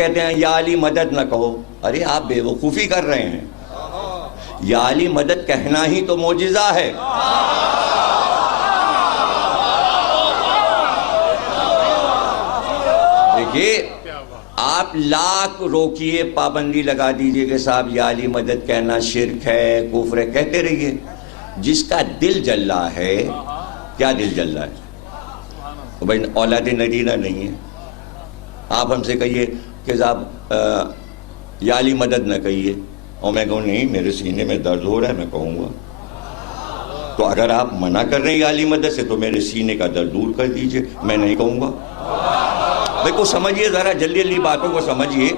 کہتے ہیں یا علی مدد نہ کہو. ارے آپ بے وقوفی کر رہے ہیں. یا علی مدد کہنا ہی تو معجزہ ہے. دیکھیے آپ لاکھ روکیے، پابندی لگا دیجئے کہ صاحب یا علی مدد کہنا شرک ہے، کفر ہے، کہتے رہیے. جس کا دل جل رہا ہے، کیا دل جل رہا ہے؟ بھائی اولاد نرینہ نہیں ہے. آپ ہم سے کہیے کہ صاحب یا علی مدد نہ کہیے، اور میں کہوں نہیں میرے سینے میں درد ہو رہا ہے، میں کہوں گا. تو اگر آپ منع کر رہے ہیں یا علی مدد سے تو میرے سینے کا درد دور کر دیجئے، میں نہیں کہوں گا. بھائی کو سمجھیے ذرا، جلدی جلدی باتوں کو سمجھیے.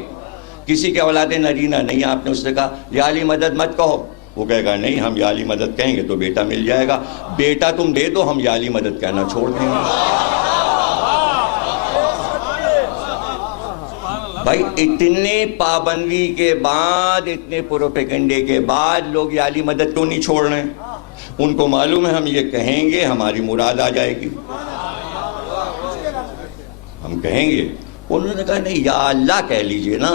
کسی کے اولاد نرینہ نہیں، آپ نے اس سے کہا یا علی مدد مت کہو، وہ کہے گا نہیں ہم یا علی مدد کہیں گے تو بیٹا مل جائے گا. بیٹا تم دے دو، ہم یا علی مدد کہنا چھوڑ دیں گے. بھائی اتنے پابندی کے بعد، اتنے پروپیگنڈے کے بعد لوگ یا علی مدد کیوں نہیں چھوڑ رہے ہیں؟ ان کو معلوم ہے ہم یہ کہیں گے ہماری مراد آ جائے گی. ہم کہیں گے. انہوں نے کہا نہیں یا اللہ کہہ لیجئے نا.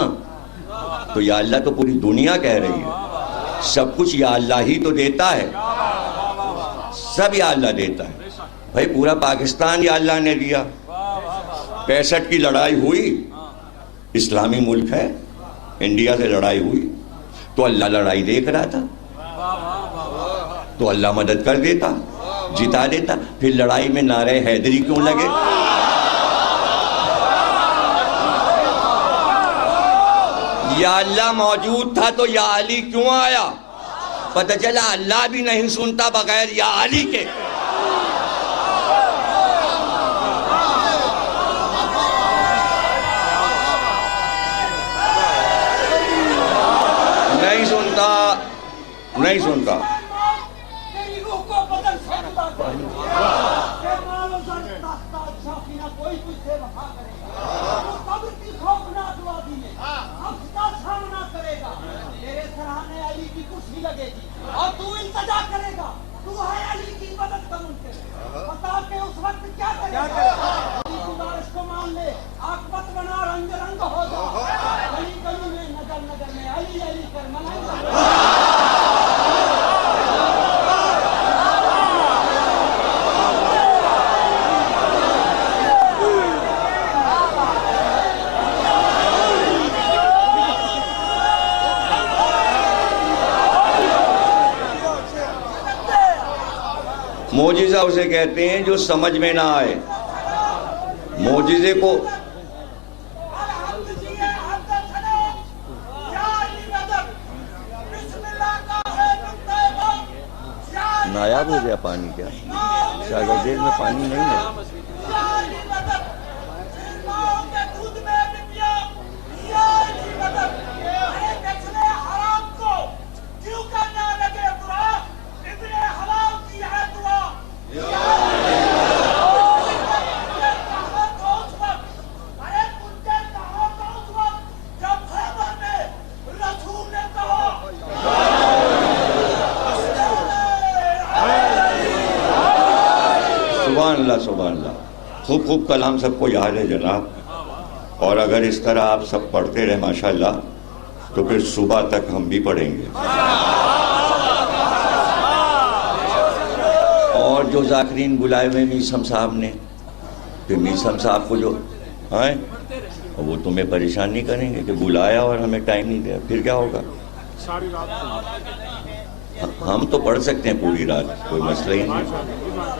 تو یا اللہ تو پوری دنیا کہہ رہی ہے، سب کچھ یا اللہ ہی تو دیتا ہے، سب یا اللہ دیتا ہے. بھائی پورا پاکستان یا اللہ نے دیا. 65 کی لڑائی ہوئی، اسلامی ملک ہے، انڈیا سے لڑائی ہوئی تو اللہ لڑائی دیکھ رہا تھا تو اللہ مدد کر دیتا، جتا دیتا. پھر لڑائی میں نعرہ حیدری کیوں لگے؟ یا اللہ موجود تھا تو یا علی کیوں آیا؟ پتہ چلا اللہ بھی نہیں سنتا بغیر یا علی کے. نہیں سنتا. اور تو التجا کرے گا، تو ہے علی کی مدد کا منکر. بتا کہ اس وقت کیا کرے گا؟ علی گزارش کو مان لے، عاقبت بنا، رنگ رنگ ہو جا. گلی گلی میں، نگر نگر میں علی علی کر منائیں. معجزہ اسے کہتے ہیں جو سمجھ میں نہ آئے. معجزے کو نایاب ہو گیا پانی. کیا شاگر دیر میں پانی نہیں ہے؟ سبحان اللہ. خوب خوب کلام سب کو یاد ہے جناب. اور اگر اس طرح آپ سب پڑھتے رہے ماشاءاللہ تو پھر صبح تک ہم بھی پڑھیں گے. اور جو ذاکرین بلائے ہوئے میسم صاحب نے، پھر میسم صاحب کو جو آئیں وہ تمہیں پریشان نہیں کریں گے کہ بلایا اور ہمیں ٹائم نہیں دیا، پھر کیا ہوگا؟ ہم تو پڑھ سکتے ہیں پوری رات، کوئی مسئلہ ہی نہیں.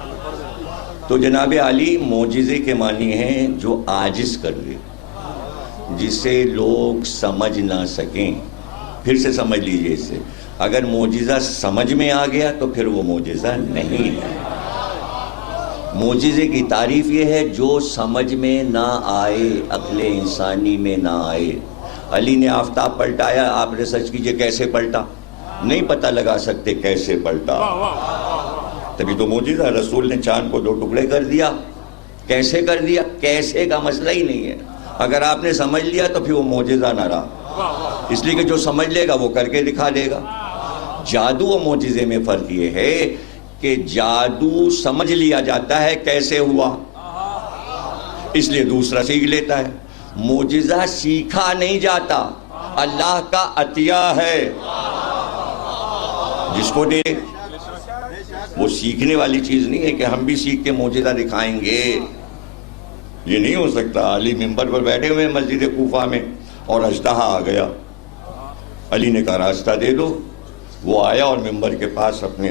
تو جناب علی معجزے کے معنی ہیں جو عاجز کر دے، جسے لوگ سمجھ نہ سکیں. پھر سے سمجھ لیجئے اس سے، اگر معجزہ سمجھ میں آ گیا تو پھر وہ معجزہ نہیں ہے. معجزے کی تعریف یہ ہے جو سمجھ میں نہ آئے، عقل انسانی میں نہ آئے. علی نے آفتاب پلٹایا، آپ ریسرچ کیجئے کیسے پلٹا، نہیں پتہ لگا سکتے کیسے پلٹا. تبھی تو معجزہ. رسول نے چاند کو 2 ٹکڑے کر دیا، کیسے کر دیا؟ کیسے کا مسئلہ ہی نہیں ہے. اگر آپ نے سمجھ لیا تو پھر وہ معجزہ نہ رہا، اس لیے کہ جو سمجھ لے گا وہ کر کے دکھا دے گا. جادو و معجزے میں فرق یہ ہے کہ جادو سمجھ لیا جاتا ہے کیسے ہوا، اس لیے دوسرا سیکھ لیتا ہے. معجزہ سیکھا نہیں جاتا، اللہ کا عطیہ ہے، جس کو دے وہ سیکھنے والی چیز نہیں ہے کہ ہم بھی سیکھ کے معجزہ دکھائیں گے، یہ نہیں ہو سکتا۔ علی ممبر پر بیٹھے ہوئے مسجد کوفہ میں اور اژدہا آ گیا، علی نے کہا راستہ دے دو، وہ آیا اور ممبر کے پاس اپنے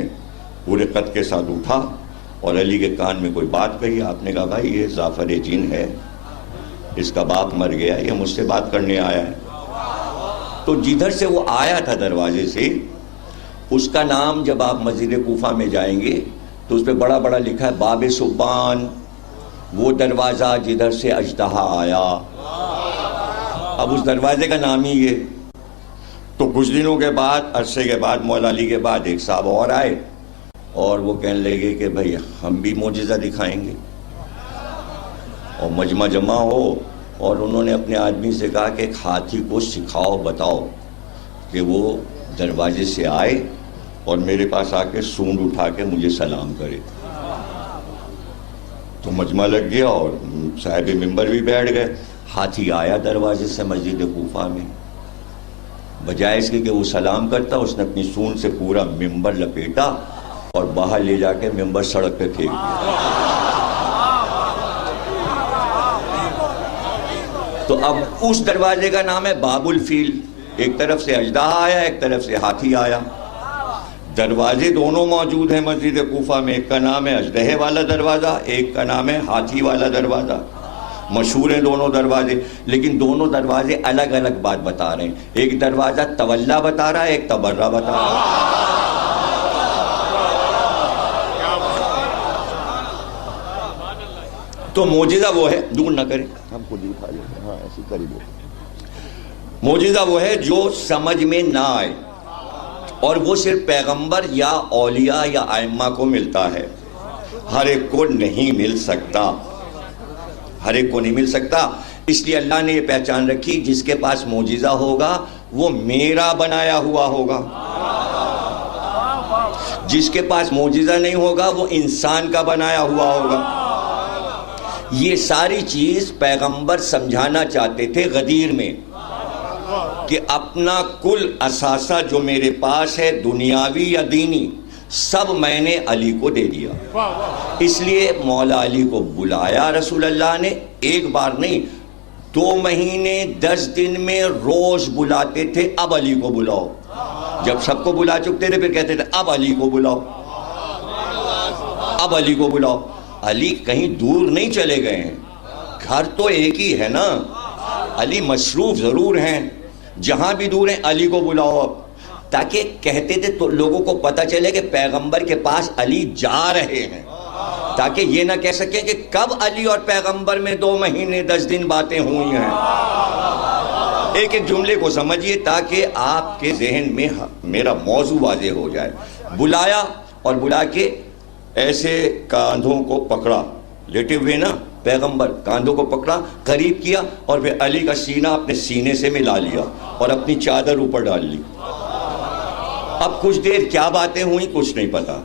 پورے قد کے ساتھ اٹھا اور علی کے کان میں کوئی بات کہی۔ آپ نے کہا بھائی یہ جعفر جن ہے، اس کا باپ مر گیا، یہ مجھ سے بات کرنے آیا ہے۔ تو جدھر سے وہ آیا تھا دروازے سے، اس کا نام جب آپ مسجد کوفہ میں جائیں گے تو اس پہ بڑا بڑا لکھا ہے باب سبان، وہ دروازہ جدھر سے اژدہا آیا۔ اب اس دروازے کا نام ہی یہ۔ تو کچھ دنوں کے بعد، عرصے کے بعد، مولا علی کے بعد ایک صاحب اور آئے اور وہ کہنے لگے کہ بھائی ہم بھی معجزہ دکھائیں گے، اور مجمع جمع ہو، اور انہوں نے اپنے آدمی سے کہا کہ ایک ہاتھی کو سکھاؤ، بتاؤ کہ وہ دروازے سے آئے اور میرے پاس آ کے سونڈ اٹھا کے مجھے سلام کرے۔ تو مجمع لگ گیا اور صاحب ممبر بھی بیٹھ گئے۔ ہاتھی آیا دروازے سے مسجد کوفہ میں، بجائے اس کے کہ وہ سلام کرتا، اس نے اپنی سونڈ سے پورا ممبر لپیٹا اور باہر لے جا کے ممبر سڑک پہ پھینک دیا۔ تو اب اس دروازے کا نام ہے باب الفیل، ایک طرف سے اژدہا آیا، ایک طرف سے ہاتھی آیا۔ دروازے دونوں موجود ہیں مسجد کوفہ میں، ایک کا نام ہے اژدہے والا دروازہ، ایک کا نام ہے ہاتھی والا دروازہ۔ مشہور ہیں دونوں دروازے، لیکن دونوں دروازے الگ الگ بات بتا رہے ہیں۔ ایک دروازہ تولا بتا رہا ہے، ایک تبرہ بتا رہا ہے۔ تو معجزہ وہ ہے، دور نہ کریں، ہم خود ہی اٹھا لیتے ہیں، ہاں ایسی قریب ہو۔ معجزہ وہ ہے جو سمجھ میں نہ آئے، اور وہ صرف پیغمبر یا اولیاء یا ائمہ کو ملتا ہے، ہر ایک کو نہیں مل سکتا، ہر ایک کو نہیں مل سکتا۔ اس لیے اللہ نے یہ پہچان رکھی، جس کے پاس معجزہ ہوگا وہ میرا بنایا ہوا ہوگا، جس کے پاس معجزہ نہیں ہوگا وہ انسان کا بنایا ہوا ہوگا۔ یہ ساری چیز پیغمبر سمجھانا چاہتے تھے غدیر میں، کہ اپنا کل اثاثہ جو میرے پاس ہے، دنیاوی یا دینی، سب میں نے علی کو دے دیا۔ اس لیے مولا علی کو بلایا رسول اللہ نے، ایک بار نہیں، 2 مہینے 10 دن میں روز بلاتے تھے، اب علی کو بلاؤ۔ جب سب کو بلا چکتے تھے پھر کہتے تھے اب علی کو بلاؤ، اب علی کو بلاؤ۔ علی کہیں دور نہیں چلے گئے ہیں، گھر تو ایک ہی ہے نا۔ علی مصروف ضرور ہیں، جہاں بھی دور ہیں علی کو بلاؤ اب، تاکہ کہتے تھے تو لوگوں کو پتہ چلے کہ پیغمبر کے پاس علی جا رہے ہیں، تاکہ یہ نہ کہہ سکیں کہ کب علی اور پیغمبر میں 2 مہینے 10 دن باتیں ہوئی ہیں۔ ایک ایک جملے کو سمجھیے تاکہ آپ کے ذہن میں میرا موضوع واضح ہو جائے۔ بلایا اور بلا کے ایسے کاندھوں کو پکڑا، لیٹے ہوئے نا پیغمبر، کاندھوں کو پکڑا، قریب کیا، اور پھر علی کا سینہ اپنے سینے سے ملا لیا اور اپنی چادر اوپر ڈال لی۔ اب کچھ دیر کیا باتیں ہوئیں کچھ نہیں پتا۔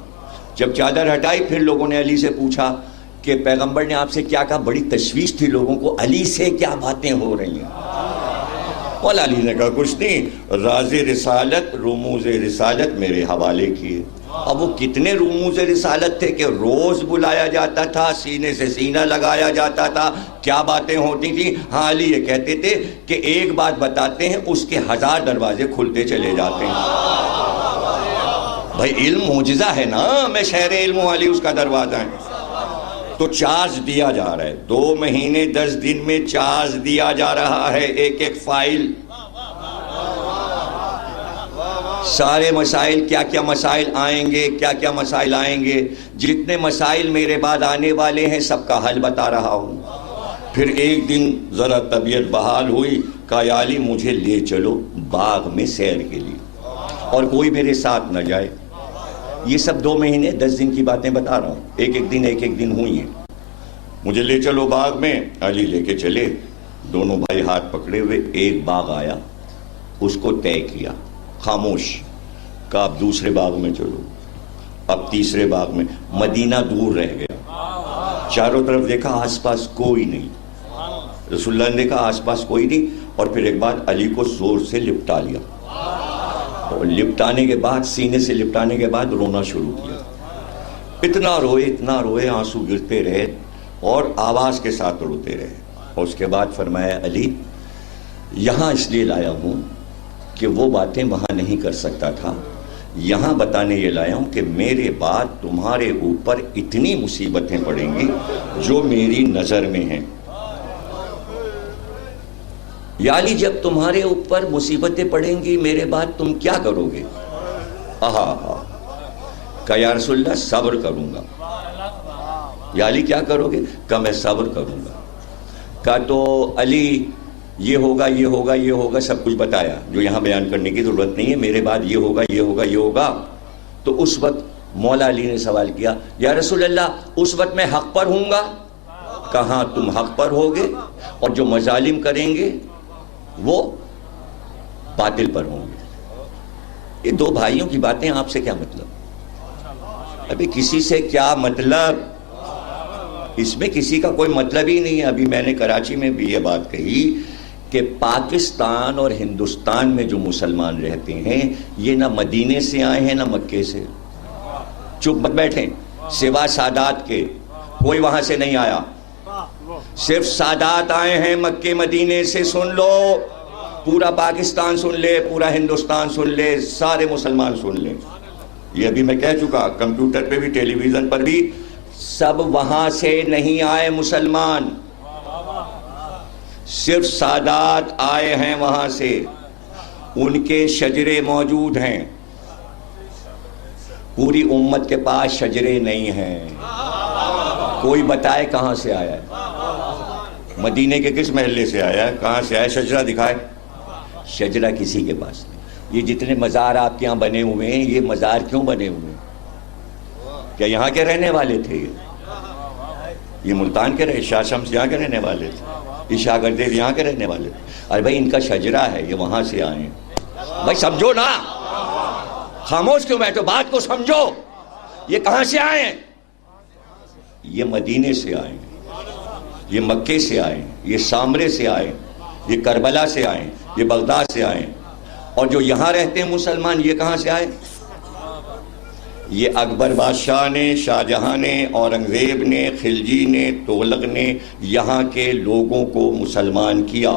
جب چادر ہٹائی پھر لوگوں نے علی سے پوچھا کہ پیغمبر نے آپ سے کیا کہا؟ بڑی تشویش تھی لوگوں کو، علی سے کیا باتیں ہو رہی ہیں؟ مولا علی نے کہا کچھ نہیں، راز رسالت، رموز رسالت میرے حوالے کیے۔ اب وہ کتنے رموز رسالت تھے کہ روز بلایا جاتا تھا، سینے سے سینہ لگایا جاتا تھا، کیا باتیں ہوتی تھیں؟ ہاں علی یہ کہتے تھے کہ ایک بات بتاتے ہیں، اس کے 1000 دروازے کھلتے چلے جاتے ہیں۔ بھائی علم معجزہ ہے نا، میں شہر علم ہوں، علی اس کا دروازہ ہے۔ تو چارج دیا جا رہا ہے، 2 مہینے 10 دن میں چارج دیا جا رہا ہے، ایک ایک فائل، سارے مسائل، کیا کیا مسائل آئیں گے، کیا کیا مسائل آئیں گے، جتنے مسائل میرے بعد آنے والے ہیں سب کا حل بتا رہا ہوں۔ پھر ایک دن ذرا طبیعت بحال ہوئی، کہا یا علی مجھے لے چلو باغ میں سیر کے لیے، اور کوئی میرے ساتھ نہ جائے۔ یہ سب 2 مہینے 10 دن کی باتیں بتا رہا ہوں، ایک ایک دن ہوئی ہیں۔ مجھے لے چلو باغ میں، علی لے کے چلے، دونوں بھائی ہاتھ پکڑے ہوئے، ایک باغ آیا، اس کو طے کیا، خاموش، کہا اب دوسرے باغ میں چلو، اب تیسرے باغ میں۔ مدینہ دور رہ گیا، چاروں طرف دیکھا آس پاس کوئی نہیں، رسول اللہ نے کہا آس پاس کوئی نہیں، اور پھر ایک بار علی کو زور سے لپٹا لیا، اور لپٹانے کے بعد، سینے سے لپٹانے کے بعد رونا شروع کیا. اتنا روئے، آنسو گرتے رہے اور آواز کے ساتھ روتے رہے. اور اس کے بعد فرمایا علی یہاں اس لیے لایا ہوں کہ وہ باتیں وہاں نہیں کر سکتا تھا، یہاں بتانے یہ لایا ہوں کہ میرے بعد تمہارے اوپر اتنی مصیبتیں پڑیں گی جو میری نظر میں ہیں. یا علی جب تمہارے اوپر مصیبتیں پڑیں گی میرے بعد تم کیا کرو گے؟ کہا یا رسول اللہ صبر کروں گا. یا علی کیا کرو گے؟ کہا میں صبر کروں گا. کہا تو علی یہ ہوگا سب کچھ بتایا جو یہاں بیان کرنے کی ضرورت نہیں ہے، میرے بعد یہ ہوگا. تو اس وقت مولا علی نے سوال کیا یا رسول اللہ اس وقت میں حق پر ہوں گا؟ کہاں تم حق پر ہوگے اور جو مظالم کریں گے وہ باطل پر ہوں گے. یہ دو بھائیوں کی باتیں، آپ سے کیا مطلب؟ ابھی کسی سے کیا مطلب؟ اس میں کسی کا کوئی مطلب ہی نہیں ہے. ابھی میں نے کراچی میں بھی یہ بات کہی کہ پاکستان اور ہندوستان میں جو مسلمان رہتے ہیں یہ نہ مدینے سے آئے ہیں نہ مکے سے. چپ مت بیٹھیں، سوا سادات کے کوئی وہاں سے نہیں آیا، صرف سادات آئے ہیں مکے مدینے سے. سن لو، پورا پاکستان سن لے، پورا ہندوستان سن لے، سارے مسلمان سن لیں. یہ ابھی میں کہہ چکا، کمپیوٹر پہ بھی ٹیلی ویژن پر بھی، سب وہاں سے نہیں آئے مسلمان، صرف سادات آئے ہیں وہاں سے. ان کے شجرے موجود ہیں، پوری امت کے پاس شجرے نہیں ہیں. کوئی بتائے کہاں سے آیا ہے، مدینے کے کس محلے سے آیا ہے، کہاں سے آیا، شجرہ دکھائے. شجرہ کسی کے پاس نہیں. یہ جتنے مزار آپ کے یہاں بنے ہوئے ہیں، یہ مزار کیوں بنے ہوئے ہیں؟ کیا یہاں کے رہنے والے تھے؟ یہ ملتان کے رہے، شاہ شمس یہاں کے رہنے والے تھے، عشاء گردیو یہاں کے رہنے والے تھے. ارے بھائی ان کا شجرہ ہے، یہ وہاں سے آئے ہیں. بھائی سمجھو نا، خاموش کیوں بیٹھو، بات کو سمجھو. یہ کہاں سے آئے ہیں؟ یہ مدینے سے آئے ہیں، یہ مکے سے آئے ہیں، یہ سامرے سے آئے ہیں، یہ کربلا سے آئے ہیں، یہ بغداد سے آئے ہیں. اور جو یہاں رہتے ہیں مسلمان، یہ کہاں سے آئے؟ یہ اکبر بادشاہ نے، شاہ جہاں نے، اورنگزیب نے، خلجی نے، تغلق نے یہاں کے لوگوں کو مسلمان کیا،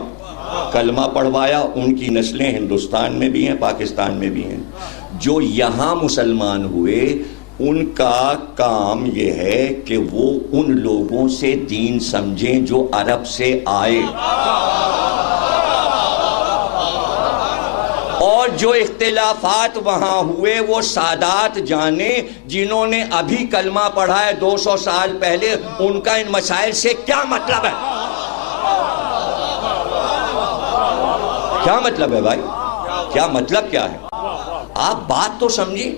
کلمہ پڑھوایا. ان کی نسلیں ہندوستان میں بھی ہیں، پاکستان میں بھی ہیں. جو یہاں مسلمان ہوئے ان کا کام یہ ہے کہ وہ ان لوگوں سے دین سمجھیں جو عرب سے آئے، اور جو اختلافات وہاں ہوئے وہ سادات جانے جنہوں نے ابھی کلمہ پڑھا ہے 200 سال پہلے. ان کا ان مسائل سے کیا مطلب ہے؟ کیا مطلب ہے بھائی؟ کیا مطلب کیا ہے؟ آپ بات تو سمجھیں،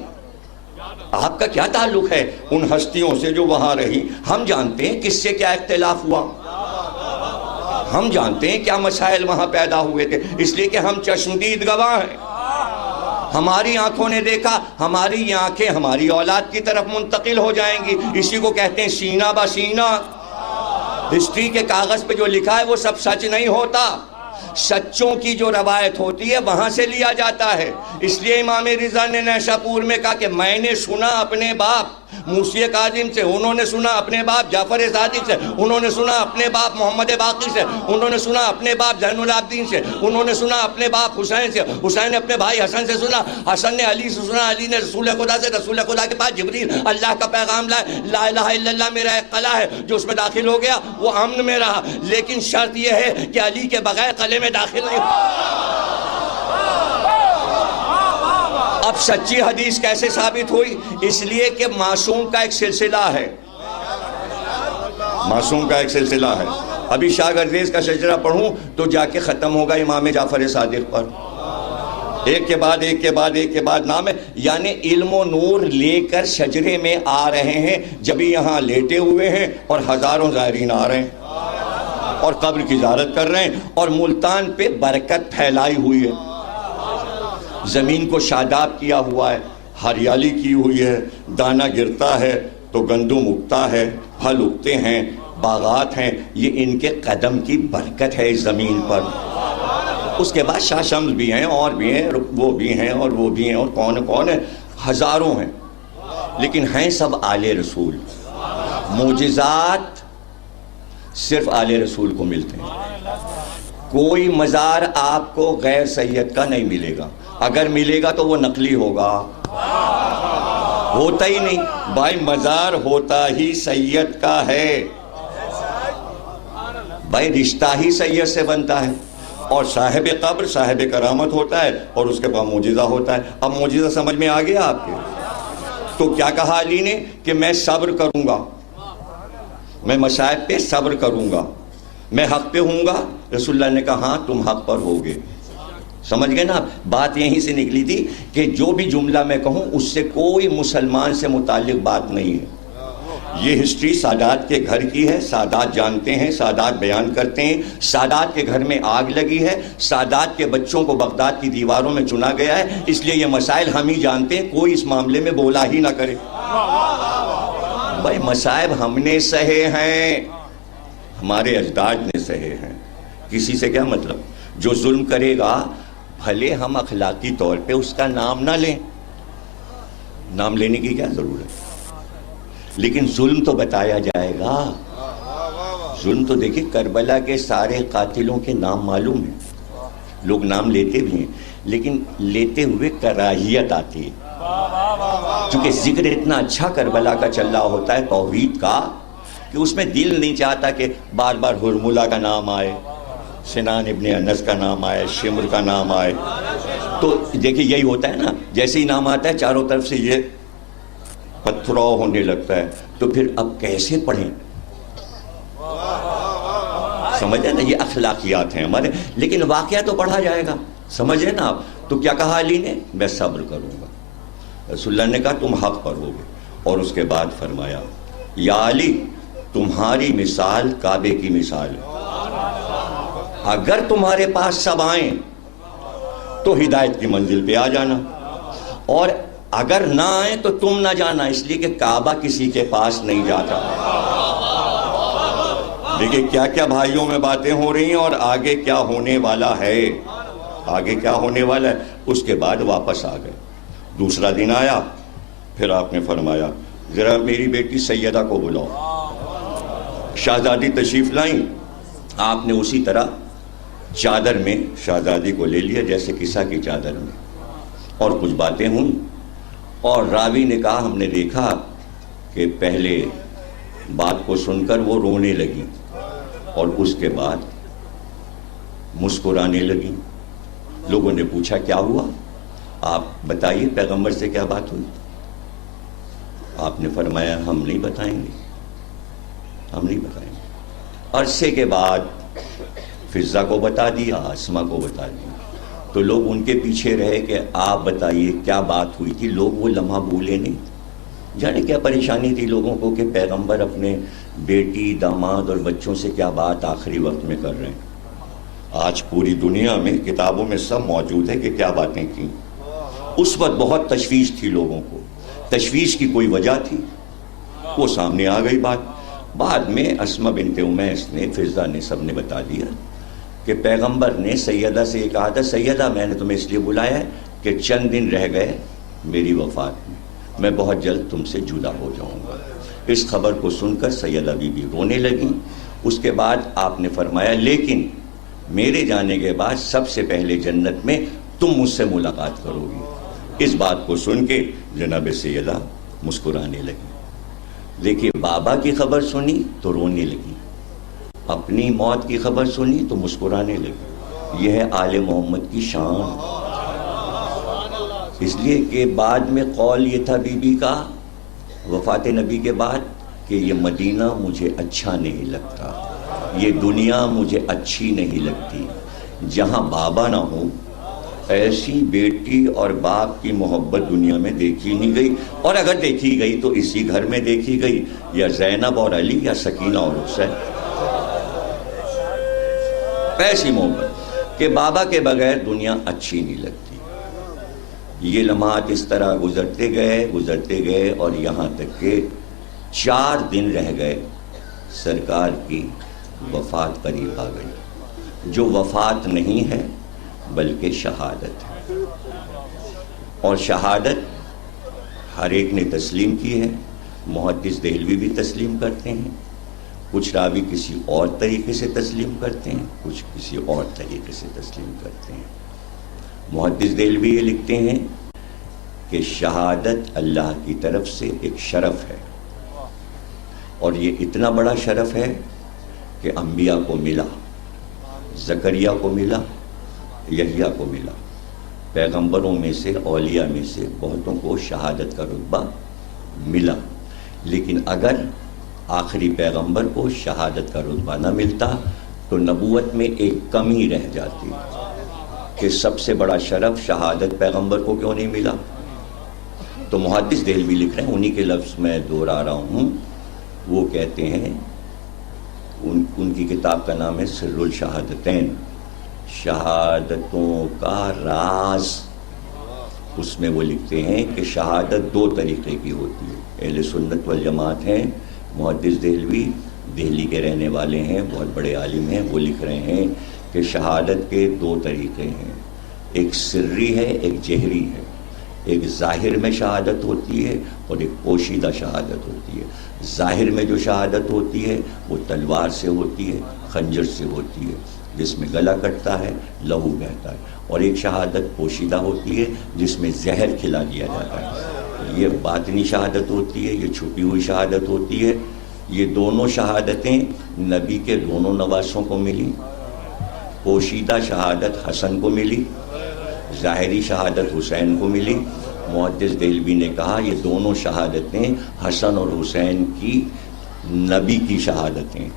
آپ کا کیا تعلق ہے ان ہستیوں سے جو وہاں رہی؟ ہم جانتے ہیں کس سے کیا اختلاف ہوا، ہم جانتے ہیں کیا مسائل وہاں پیدا ہوئے تھے، اس لیے کہ ہم چشمدید گواہ ہیں. ہماری آنکھوں نے دیکھا، ہماری یہ آنکھیں ہماری اولاد کی طرف منتقل ہو جائیں گی. اسی کو کہتے ہیں سینہ بہ سینہ. ہسٹری کے کاغذ پہ جو لکھا ہے وہ سب سچ نہیں ہوتا، سچوں کی جو روایت ہوتی ہے وہاں سے لیا جاتا ہے. اس لیے امام رضا نے نیشاپور میں کہا کہ میں نے سنا اپنے باپ موسی کاظم سے، انہوں نے سنا اپنے باپ جعفر صادق سے، انہوں نے سنا اپنے باپ محمد باقر سے، انہوں نے سنا اپنے باپ زین العابدین سے، انہوں نے سنا اپنے باپ حسین سے، حسین نے اپنے بھائی حسن سے سنا، حسن نے علی سے سنا، علی نے رسول خدا سے، رسول خدا کے پاس جبریل اللہ کا پیغام لائے. لا الہ الا اللہ میرا ایک قلعہ ہے، جو اس میں داخل ہو گیا وہ امن میں رہا. لیکن شرط یہ ہے کہ علی کے بغیر قلعے میں داخل نہیں. اب سچی حدیث کیسے ثابت ہوئی؟ اس لیے کہ معصوم کا ایک سلسلہ ہے، معصوم کا ایک سلسلہ ہے. ابھی شاہ گردیز کا شجرہ پڑھوں تو جا کے ختم ہوگا امام جعفر صادق پر، ایک کے بعد ایک کے بعد ایک کے بعد نام ہے. یعنی علم و نور لے کر شجرے میں آ رہے ہیں، جبھی یہاں لیٹے ہوئے ہیں اور ہزاروں زائرین آ رہے ہیں اور قبر کی زیارت کر رہے ہیں. اور ملتان پہ برکت پھیلائی ہوئی ہے، زمین کو شاداب کیا ہوا ہے، ہریالی کی ہوئی ہے، دانہ گرتا ہے تو تو گندم اگتا ہے، پھل اگتے ہیں، باغات ہیں، یہ ان کے قدم کی برکت ہے اس زمین پر۔ اس کے بعد شاہ شمس بھی ہیں اور بھی ہیں، وہ بھی ہیں اور وہ بھی ہیں، اور کون ہیں، ہزاروں ہیں، لیکن ہیں سب آل رسول۔ معجزات صرف آل رسول کو ملتے ہیں۔ کوئی مزار آپ کو غیر سید کا نہیں ملے گا، اگر ملے گا تو وہ نقلی ہوگا، ہوتا ہی نہیں۔ بھائی مزار ہوتا ہی سید کا ہے، بھائی رشتہ ہی سید سے بنتا ہے، اور صاحب قبر صاحب کرامت ہوتا ہے، اور اس کے پاس معجزہ ہوتا ہے۔ اب معجزہ سمجھ میں آ گیا آپ کے؟ تو کیا کہا علی نے کہ میں صبر کروں گا، میں مصائب پہ صبر کروں گا، میں حق پہ ہوں گا۔ رسول اللہ نے کہا ہاں تم حق پر ہوگے۔ سمجھ گئے نا؟ بات یہیں سے نکلی تھی کہ جو بھی جملہ میں کہوں اس سے کوئی مسلمان سے متعلق بات نہیں ہے، یہ ہسٹری سادات کے گھر کی ہے، سادات جانتے ہیں، سادات بیان کرتے ہیں۔ سادات کے گھر میں آگ لگی ہے، سادات کے بچوں کو بغداد کی دیواروں میں چنا گیا ہے، اس لیے یہ مسائل ہم ہی جانتے ہیں، کوئی اس معاملے میں بولا ہی نہ کرے۔ بھائی مصائب ہم نے سہے ہیں، ہمارے اجداد نے سہے ہیں، کسی سے کیا مطلب؟ جو ظلم کرے گا بھلے ہم اخلاقی طور پہ اس کا نام نہ لیں، نام لینے کی کیا ضرورت، لیکن ظلم تو بتایا جائے گا۔ ظلم تو دیکھیں، کربلا کے سارے قاتلوں کے نام معلوم ہیں، لوگ نام لیتے بھی ہیں، لیکن لیتے ہوئے کراہیت آتی ہے، چونکہ ذکر اتنا اچھا کربلا کا چل رہا ہوتا ہے توحید کا کہ اس میں دل نہیں چاہتا کہ بار بار ہرملہ کا نام آئے، سنان ابن انس کا نام آئے، شمر کا نام آئے۔ تو دیکھیں یہی ہوتا ہے نا، جیسے ہی نام آتا ہے چاروں طرف سے یہ پتھراؤ ہونے لگتا ہے، تو پھر اب کیسے پڑھیں؟ سمجھے نا، یہ اخلاقیات ہیں ہمارے، لیکن واقعہ تو پڑھا جائے گا، سمجھے نا آپ؟ تو کیا کہا علی نے؟ میں صبر کروں گا۔ رسول اللہ نے کہا تم حق پر ہوگے، اور اس کے بعد فرمایا یا علی تمہاری مثال کعبے کی مثال ہے، اگر تمہارے پاس سب آئیں تو ہدایت کی منزل پہ آ جانا، اور اگر نہ آئیں تو تم نہ جانا، اس لیے کہ کعبہ کسی کے پاس نہیں جاتا۔ دیکھیں کیا کیا بھائیوں میں باتیں ہو رہی ہیں، اور آگے کیا ہونے والا ہے، آگے کیا ہونے والا ہے۔ اس کے بعد واپس آ گئے، دوسرا دن آیا، پھر آپ نے فرمایا ذرا میری بیٹی سیدہ کو بلاؤ۔ شہزادی تشریف لائیں، آپ نے اسی طرح چادر میں شہزادی کو لے لیا جیسے کسا کی چادر میں، اور کچھ باتیں ہوئیں، اور راوی نے کہا ہم نے دیکھا کہ پہلے بات کو سن کر وہ رونے لگی، اور اس کے بعد مسکرانے لگی۔ لوگوں نے پوچھا کیا ہوا، آپ بتائیے پیغمبر سے کیا بات ہوئی؟ آپ نے فرمایا ہم نہیں بتائیں گے، ہم نہیں بتائیں گے۔ عرصے کے بعد فضہ کو بتا دیا، اسما کو بتا دیا، تو لوگ ان کے پیچھے رہے کہ آپ بتائیے کیا بات ہوئی تھی۔ لوگ وہ لمحہ بھولے نہیں، جانے کیا پریشانی تھی لوگوں کو کہ پیغمبر اپنے بیٹی، داماد اور بچوں سے کیا بات آخری وقت میں کر رہے ہیں۔ آج پوری دنیا میں کتابوں میں سب موجود ہے کہ کیا باتیں کی۔ اس وقت بہت تشویش تھی لوگوں کو، تشویش کی کوئی وجہ تھی، وہ سامنے آ گئی بات۔ بعد میں اسما بنت امیس نے، فضہ نے، سب نے بتا دیا کہ پیغمبر نے سیدہ سے یہ کہا تھا سیدہ میں نے تمہیں اس لیے بلایا ہے کہ چند دن رہ گئے میری وفات میں بہت جلد تم سے جدا ہو جاؤں گا۔ اس خبر کو سن کر سیدہ بی بی رونے لگیں۔ اس کے بعد آپ نے فرمایا لیکن میرے جانے کے بعد سب سے پہلے جنت میں تم مجھ سے ملاقات کرو گی۔ اس بات کو سن کے جناب سیدہ مسکرانے لگی۔ دیکھیے بابا کی خبر سنی تو رونے لگی، اپنی موت کی خبر سنی تو مسکرانے لگی۔ یہ ہے آل محمد کی شان۔ اس لیے کہ بعد میں قول یہ تھا بی بی کا وفات نبی کے بعد کہ یہ مدینہ مجھے اچھا نہیں لگتا، یہ دنیا مجھے اچھی نہیں لگتی، جہاں بابا نہ ہو ایسی بیٹی اور باپ کی محبت دنیا میں دیکھی نہیں گئی، اور اگر دیکھی گئی تو اسی گھر میں دیکھی گئی، یا زینب اور علی یا سکینہ اور حسین۔ ایسی محبت کہ بابا کے بغیر دنیا اچھی نہیں لگتی۔ یہ لمحات اس طرح گزرتے گئے اور یہاں تک کہ 4 دن رہ گئے سرکار کی وفات قریب آ گئی، جو وفات نہیں ہے بلکہ شہادت ہے، اور شہادت ہر ایک نے تسلیم کی ہے۔ محدث دہلوی بھی تسلیم کرتے ہیں، کچھ راوی کسی اور طریقے سے تسلیم کرتے ہیں، کچھ کسی اور طریقے سے تسلیم کرتے ہیں۔ محدث دہلوی یہ لکھتے ہیں کہ شہادت اللہ کی طرف سے ایک شرف ہے، اور یہ اتنا بڑا شرف ہے کہ انبیاء کو ملا، زکریا کو ملا، یحییٰ کو ملا، پیغمبروں میں سے، اولیاء میں سے بہتوں کو شہادت کا رتبہ ملا۔ لیکن اگر آخری پیغمبر کو شہادت کا رتبہ نہ ملتا تو نبوت میں ایک کمی رہ جاتی کہ سب سے بڑا شرف شہادت پیغمبر کو کیوں نہیں ملا۔ تو محدث دہلوی لکھ رہے ہیں، انہی کے لفظ میں دہرا رہا ہوں، وہ کہتے ہیں، ان کی کتاب کا نام ہے سر الشہادتین، شہادتوں کا راز۔ اس میں وہ لکھتے ہیں کہ شہادت 2 طریقے کی ہوتی ہے۔ اہل سنت والجماعت ہیں، محدث دہلوی دہلی کے رہنے والے ہیں، بہت بڑے عالم ہیں، وہ لکھ رہے ہیں کہ شہادت کے 2 طریقے ہیں، ایک سری ہے، ایک جہری ہے۔ ایک ظاہر میں شہادت ہوتی ہے اور ایک پوشیدہ شہادت ہوتی ہے۔ ظاہر میں جو شہادت ہوتی ہے وہ تلوار سے ہوتی ہے، خنجر سے ہوتی ہے، جس میں گلا کٹتا ہے، لہو بہتا ہے، اور ایک شہادت پوشیدہ ہوتی ہے جس میں زہر کھلا دیا جاتا ہے، یہ باطنی شہادت ہوتی ہے، یہ چھپی ہوئی شہادت ہوتی ہے۔ یہ دونوں شہادتیں نبی کے دونوں نواسوں کو ملی، پوشیدہ شہادت حسن کو ملی، ظاہری شہادت حسین کو ملی۔ محدث دہلوی نے کہا یہ دونوں شہادتیں حسن اور حسین کی نبی کی شہادتیں،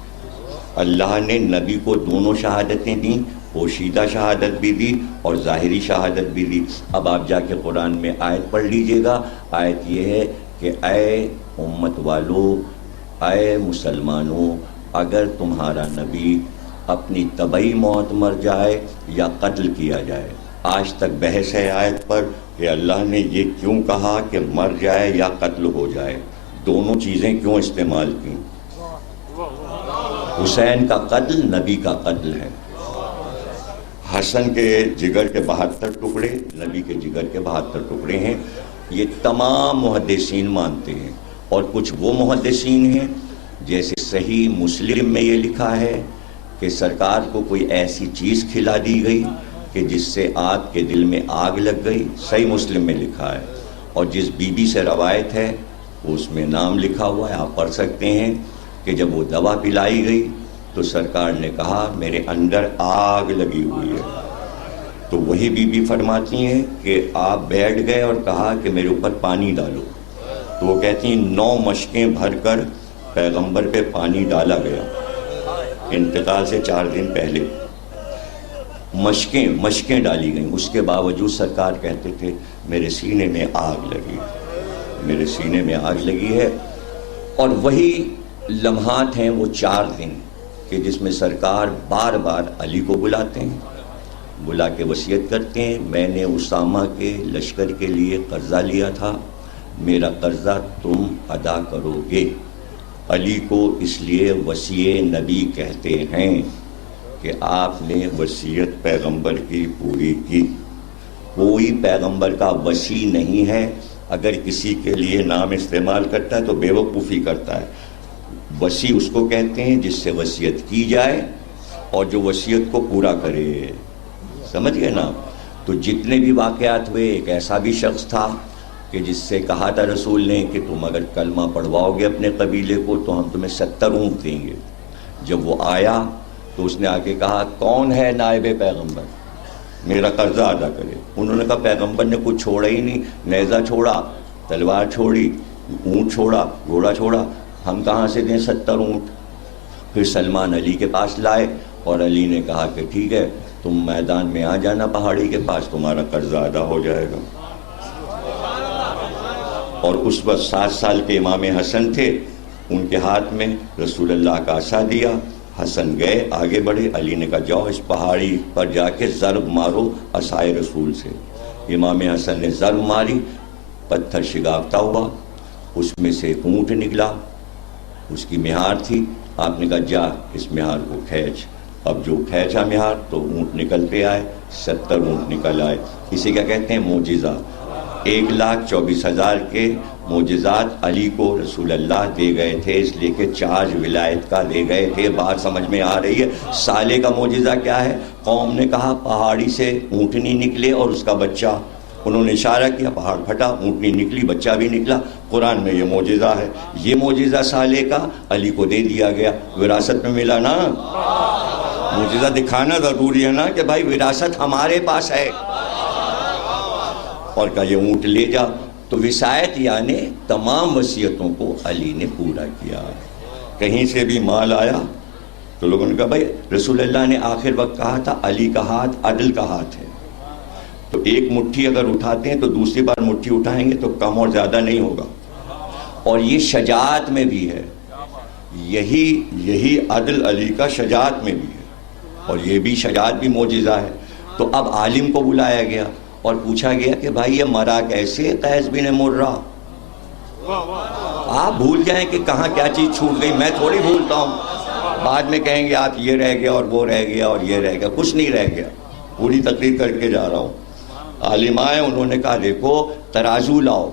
اللہ نے نبی کو دونوں شہادتیں دیں، پوشیدہ شہادت بھی دی اور ظاہری شہادت بھی دی۔ اب آپ جا کے قرآن میں آیت پڑھ لیجئے گا، آیت یہ ہے کہ اے امت والو، اے مسلمانوں، اگر تمہارا نبی اپنی طبعی موت مر جائے یا قتل کیا جائے، آج تک بحث ہے آیت پر کہ اللہ نے یہ کیوں کہا کہ مر جائے یا قتل ہو جائے، دونوں چیزیں کیوں استعمال کی؟ حسین کا قتل نبی کا قتل ہے، حسن کے جگر کے 72 ٹکڑے نبی کے جگر کے 72 ٹکڑے ہیں، یہ تمام محدثین مانتے ہیں۔ اور کچھ وہ محدثین ہیں جیسے صحیح مسلم میں یہ لکھا ہے کہ سرکار کو کوئی ایسی چیز کھلا دی گئی کہ جس سے آپ کے دل میں آگ لگ گئی، صحیح مسلم میں لکھا ہے، اور جس بی بی سے روایت ہے اس میں نام لکھا ہوا ہے، آپ پڑھ سکتے ہیں کہ جب وہ دوا پلائی گئی تو سرکار نے کہا میرے اندر آگ لگی ہوئی ہے۔ تو وہی بی بی فرماتی ہیں کہ آپ بیٹھ گئے اور کہا کہ میرے اوپر پانی ڈالو، تو وہ کہتی ہیں 9 مشکیں بھر کر پیغمبر پہ پانی ڈالا گیا، انتقال سے 4 دن پہلے مشکیں ڈالی گئیں، اس کے باوجود سرکار کہتے تھے میرے سینے میں آگ لگی، میرے سینے میں آگ لگی ہے۔ اور وہی لمحات ہیں وہ 4 دن کہ جس میں سرکار بار بار علی کو بلاتے ہیں، بلا کے وصیت کرتے ہیں میں نے اسامہ کے لشکر کے لیے قرضہ لیا تھا، میرا قرضہ تم ادا کرو گے۔ علی کو اس لیے وصی نبی کہتے ہیں کہ آپ نے وصیت پیغمبر کی پوری کی۔ کوئی پیغمبر کا وصی نہیں ہے، اگر کسی کے لیے نام استعمال کرتا ہے تو بے وقوفی کرتا ہے۔ وصی اس کو کہتے ہیں جس سے وصیت کی جائے اور جو وصیت کو پورا کرے، سمجھ گئے نا؟ تو جتنے بھی واقعات ہوئے، ایک ایسا بھی شخص تھا کہ جس سے کہا تھا رسول نے کہ تم اگر کلمہ پڑھواؤ گے اپنے قبیلے کو تو ہم تمہیں 70 اونٹ دیں گے۔ جب وہ آیا تو اس نے آ کے کہا کون ہے نائب پیغمبر، میرا قرضہ ادا کرے۔ انہوں نے کہا پیغمبر نے کچھ چھوڑا ہی نہیں، نیزہ چھوڑا، تلوار چھوڑی، اونٹ چھوڑا، گھوڑا چھوڑا، ہم کہاں سے دیں 70 اونٹ؟ پھر سلمان علی کے پاس لائے اور علی نے کہا کہ ٹھیک ہے تم میدان میں آ جانا پہاڑی کے پاس، تمہارا قرضہ ادا ہو جائے گا۔ اور اس وقت 7 سال کے امام حسن تھے، ان کے ہاتھ میں رسول اللہ کا عصا دیا، حسن گئے آگے بڑھے، علی نے کہا جاؤ اس پہاڑی پر جا کے ضرب مارو عصائے رسول سے۔ امام حسن نے ضرب ماری، پتھر شگافتہ ہوا، اس میں سے ایک اونٹ نکلا، اس کی مہار تھی. آپ نے کہا جا اس مہار کو کھینچ. اب جو کھینچا مہار تو اونٹ نکلتے آئے, 70 اونٹ نکل آئے. اسی کا کہتے ہیں معجزہ. 1,24,000 کے معجزات علی کو رسول اللہ دے گئے تھے, اس لیے کہ چارج ولایت کا دے گئے تھے. بات سمجھ میں آ رہی ہے؟ سالے کا معجزہ کیا ہے؟ قوم نے کہا پہاڑی سے اونٹنی نکلے اور اس کا بچہ. انہوں نے اشارہ کیا, پہاڑ پھٹا, اونٹنی نکلی, بچہ بھی نکلا. قرآن میں یہ معجزہ ہے. یہ معجزہ سالے کا علی کو دے دیا گیا, وراثت میں ملا نا. معجزہ دکھانا ضروری ہے نا کہ بھائی وراثت ہمارے پاس ہے. اور کہا یہ اونٹ لے جا. تو وصایت یعنی تمام وصیتوں کو علی نے پورا کیا. کہیں سے بھی مال آیا تو لوگوں نے کہا بھائی رسول اللہ نے آخر وقت کہا تھا علی کا ہاتھ عدل کا ہاتھ ہے, تو ایک مٹھی اگر اٹھاتے ہیں تو دوسری بار مٹھی اٹھائیں گے تو کم اور زیادہ نہیں ہوگا. اور یہ شجاعت میں بھی ہے, یہی عدل علی کا شجاعت میں بھی ہے, اور یہ بھی شجاعت بھی معجزہ ہے. تو اب عالم کو بلایا گیا اور پوچھا گیا کہ بھائی یہ مرا کیسے قیس بن مرہ؟ آپ بھول جائیں کہ کہاں کیا چیز چھوٹ گئی, میں تھوڑی بھولتا ہوں. بعد میں کہیں گے آپ یہ رہ گیا اور وہ رہ گیا اور یہ رہ گیا. کچھ نہیں رہ گیا, پوری تقریر کر کے جا رہا ہوں. عالم آئے, انہوں نے کہا دیکھو ترازو لاؤ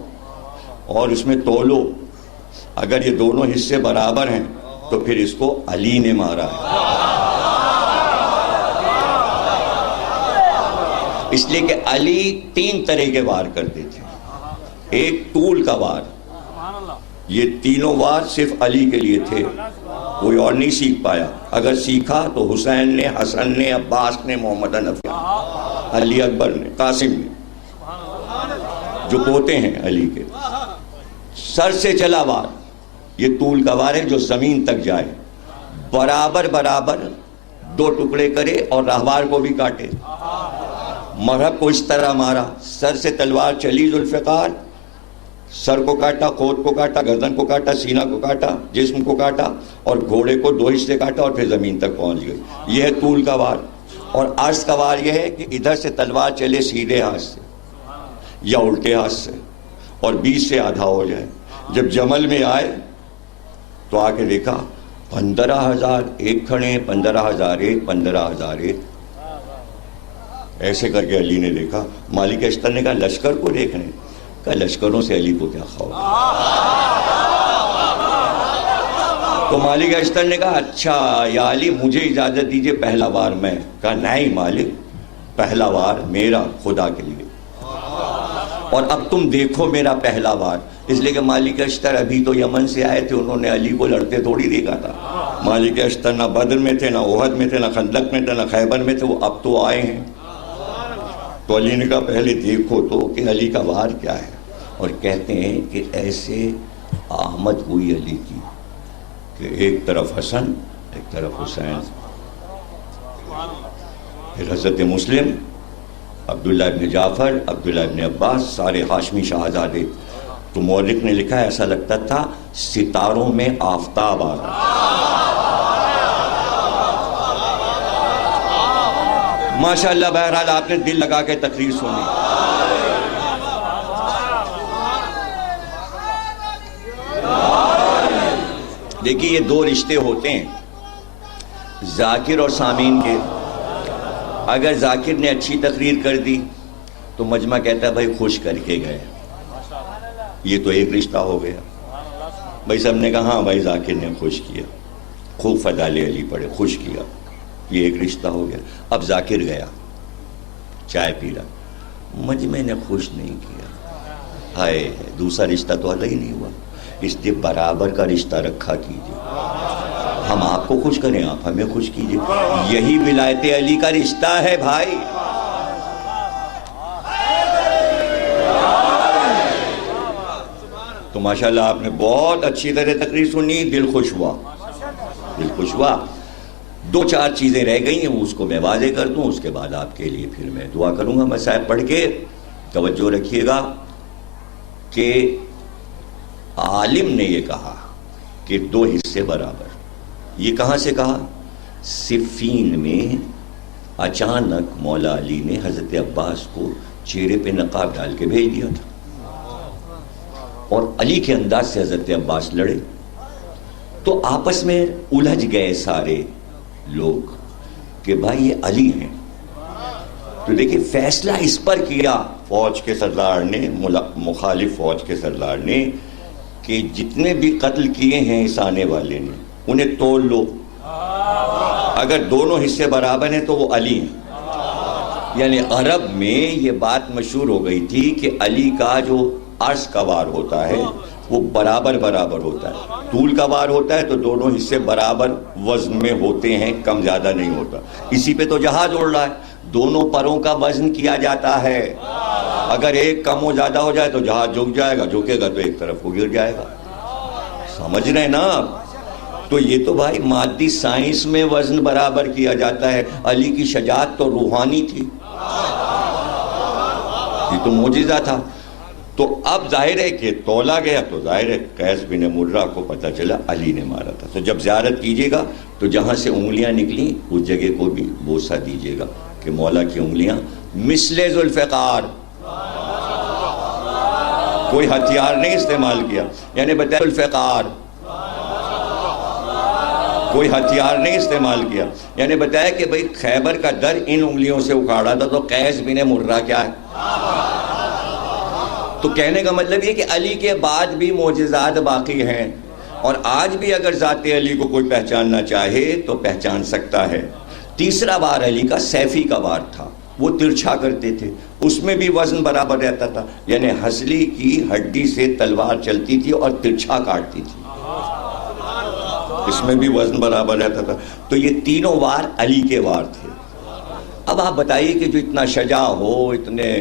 اور اس میں تولو, اگر یہ دونوں حصے برابر ہیں تو پھر اس کو علی نے مارا ہے. اس لیے کہ علی 3 طرح کے وار کرتے تھے. ایک طول کا وار, یہ تینوں وار صرف علی کے لیے تھے, کوئی اور نہیں سیکھ پایا. اگر سیکھا تو حسین نے, حسن نے, عباس نے, محمد حنفی, علی اکبر نے, قاسم نے, جو پوتے ہیں علی کے. سر سے چلا وار, یہ طول کا وار ہے جو زمین تک جائے, برابر 2 ٹکڑے کرے اور راہوار کو بھی کاٹے. مرہب کو اس طرح مارا, سر سے تلوار چلی ذوالفقار, سر کو کاٹا, خود کو کاٹا, گردن کو کاٹا, سینہ کو کاٹا, جسم کو کاٹا, اور گھوڑے کو 2 حصے کاٹا اور پھر زمین تک پہنچ گئی. یہ ہے طول کا وار. اور عرض کا وار یہ ہے کہ ادھر سے تلوار چلے سیدھے ہاتھ سے یا الٹے ہاتھ سے, اور 20 سے آدھا ہو جائے. جب جمل میں آئے تو آ کے دیکھا 15,000 ایک کھڑے, 15,001, 15,001. ایسے کر کے علی نے دیکھا. مالک اشتر نے کہا لشکر کو دیکھ رہے ہیں؟ کہا لشکروں سے علی کو کیا خوف. تو مالک اشتر نے کہا اچھا یا علی مجھے اجازت دیجئے پہلا وار میں. کہا نہیں مالک, پہلا وار میرا خدا کے لیے, اور اب تم دیکھو میرا پہلا وار. اس لیے کہ مالک اشتر ابھی تو یمن سے آئے تھے, انہوں نے علی کو لڑتے تھوڑی دیکھا تھا. مالک اشتر نہ بدر میں تھے, نہ احد میں تھے, نہ خندق میں تھے, نہ خیبر میں تھے, وہ اب تو آئے ہیں. تو علی نے کہا پہلے دیکھو تو کہ علی کا وار کیا ہے. اور کہتے ہیں کہ ایسے آمد ہوئی علی کی کہ ایک طرف حسن ایک طرف حسین. پھر حضرت مسلم, عبداللہ ابن جعفر, عبداللہ ابن عباس, سارے ہاشمی شہزادے. تو مورخ نے لکھا ہے ایسا لگتا تھا ستاروں میں آفتاب آ رہا. ماشاءاللہ, بہرحال آپ نے دل لگا کے تقریر سنی. دیکھیے یہ 2 رشتے ہوتے ہیں ذاکر اور سامعین کے. اگر ذاکر نے اچھی تقریر کر دی تو مجمع کہتا ہے بھائی خوش کر کے گئے, یہ تو ایک رشتہ ہو گیا. بھائی سب نے کہا ہاں بھائی ذاکر نے خوش کیا, خوب فضائل علی پڑھے, خوش کیا, یہ ایک رشتہ ہو گیا. اب ذاکر گیا چائے پی رہا, مجمع نے خوش نہیں کیا, ہائے دوسرا رشتہ تو الگ ہی نہیں ہوا. اس لیے برابر کا رشتہ رکھا کیجیے. ہم آپ کو خوش کریں, آپ ہمیں خوش کیجیے. یہی ولایت علی کا رشتہ ہے بھائی. تو ماشاءاللہ آپ نے بہت اچھی طرح تقریر سنی, دل خوش ہوا, دل خوش ہوا. 2-4 چیزیں رہ گئی ہیں, اس کو میں واضح کر دوں, اس کے بعد آپ کے لیے پھر میں دعا کروں گا. میں صاحب پڑھ کے توجہ رکھیے گا کہ عالم نے یہ کہا کہ 2 حصے برابر. یہ کہاں سے کہا؟ صفین میں اچانک مولا علی نے حضرت عباس کو چہرے پہ نقاب ڈال کے بھیج دیا تھا, اور علی کے انداز سے حضرت عباس لڑے. تو آپس میں الجھ گئے سارے لوگ کہ بھائی یہ علی ہیں. تو دیکھیں فیصلہ اس پر کیا فوج کے سردار نے، مخالف فوج کے سردار نے، کہ جتنے بھی قتل کیے ہیں اس آنے والے نے انہیں تول لو، اگر دونوں حصے برابر ہیں تو وہ علی ہیں. یعنی عرب میں یہ بات مشہور ہو گئی تھی کہ علی کا جو عرض کا وار ہوتا ہے وہ برابر برابر ہوتا ہے، طول کا وار ہوتا ہے تو دونوں حصے برابر وزن میں ہوتے ہیں، کم زیادہ نہیں ہوتا. اسی پہ تو جہاز اڑ رہا ہے، دونوں پروں کا وزن کیا جاتا ہے. اگر ایک کم ہو زیادہ ہو جائے تو جہاز جھک جائے گا، جھکے گا تو ایک طرف کو گر جائے گا. سمجھ رہے ہیں نا آپ؟ تو یہ تو بھائی مادی سائنس میں وزن برابر کیا جاتا ہے. علی کی شجاعت تو روحانی تھی، یہ تو معجزہ تھا. تو اب ظاہر ہے کہ تولا گیا تو ظاہر ہے قیس بن مرہ کو پتہ چلا علی نے مارا تھا. تو جب زیارت کیجیے گا تو جہاں سے انگلیاں نکلیں اس جگہ کو بھی بوسہ دیجیے گا کہ مولا کی انگلیاں مثل ذوالفقار، کوئی ہتھیار نہیں استعمال کیا. یعنی بتایا ذوالفقار، کوئی ہتھیار نہیں استعمال کیا. یعنی بتایا کہ بھئی خیبر کا در ان انگلیوں سے اکھاڑا تھا تو قیس بن مرہ کیا ہے. تو کہنے کا مطلب یہ کہ علی کے بعد بھی معجزات باقی ہیں، اور آج بھی اگر ذات علی کو کوئی پہچاننا چاہے تو پہچان سکتا ہے. تیسرا وار علی کا سیفی کا وار تھا، وہ ترچھا کرتے تھے، اس میں بھی وزن برابر رہتا تھا. یعنی ہنسلی کی ہڈی سے تلوار چلتی تھی اور ترچھا کاٹتی تھی، اس میں بھی وزن برابر رہتا تھا. تو یہ تینوں وار علی کے وار تھے. اب آپ بتائیے کہ جو اتنا شجاع ہو، اتنے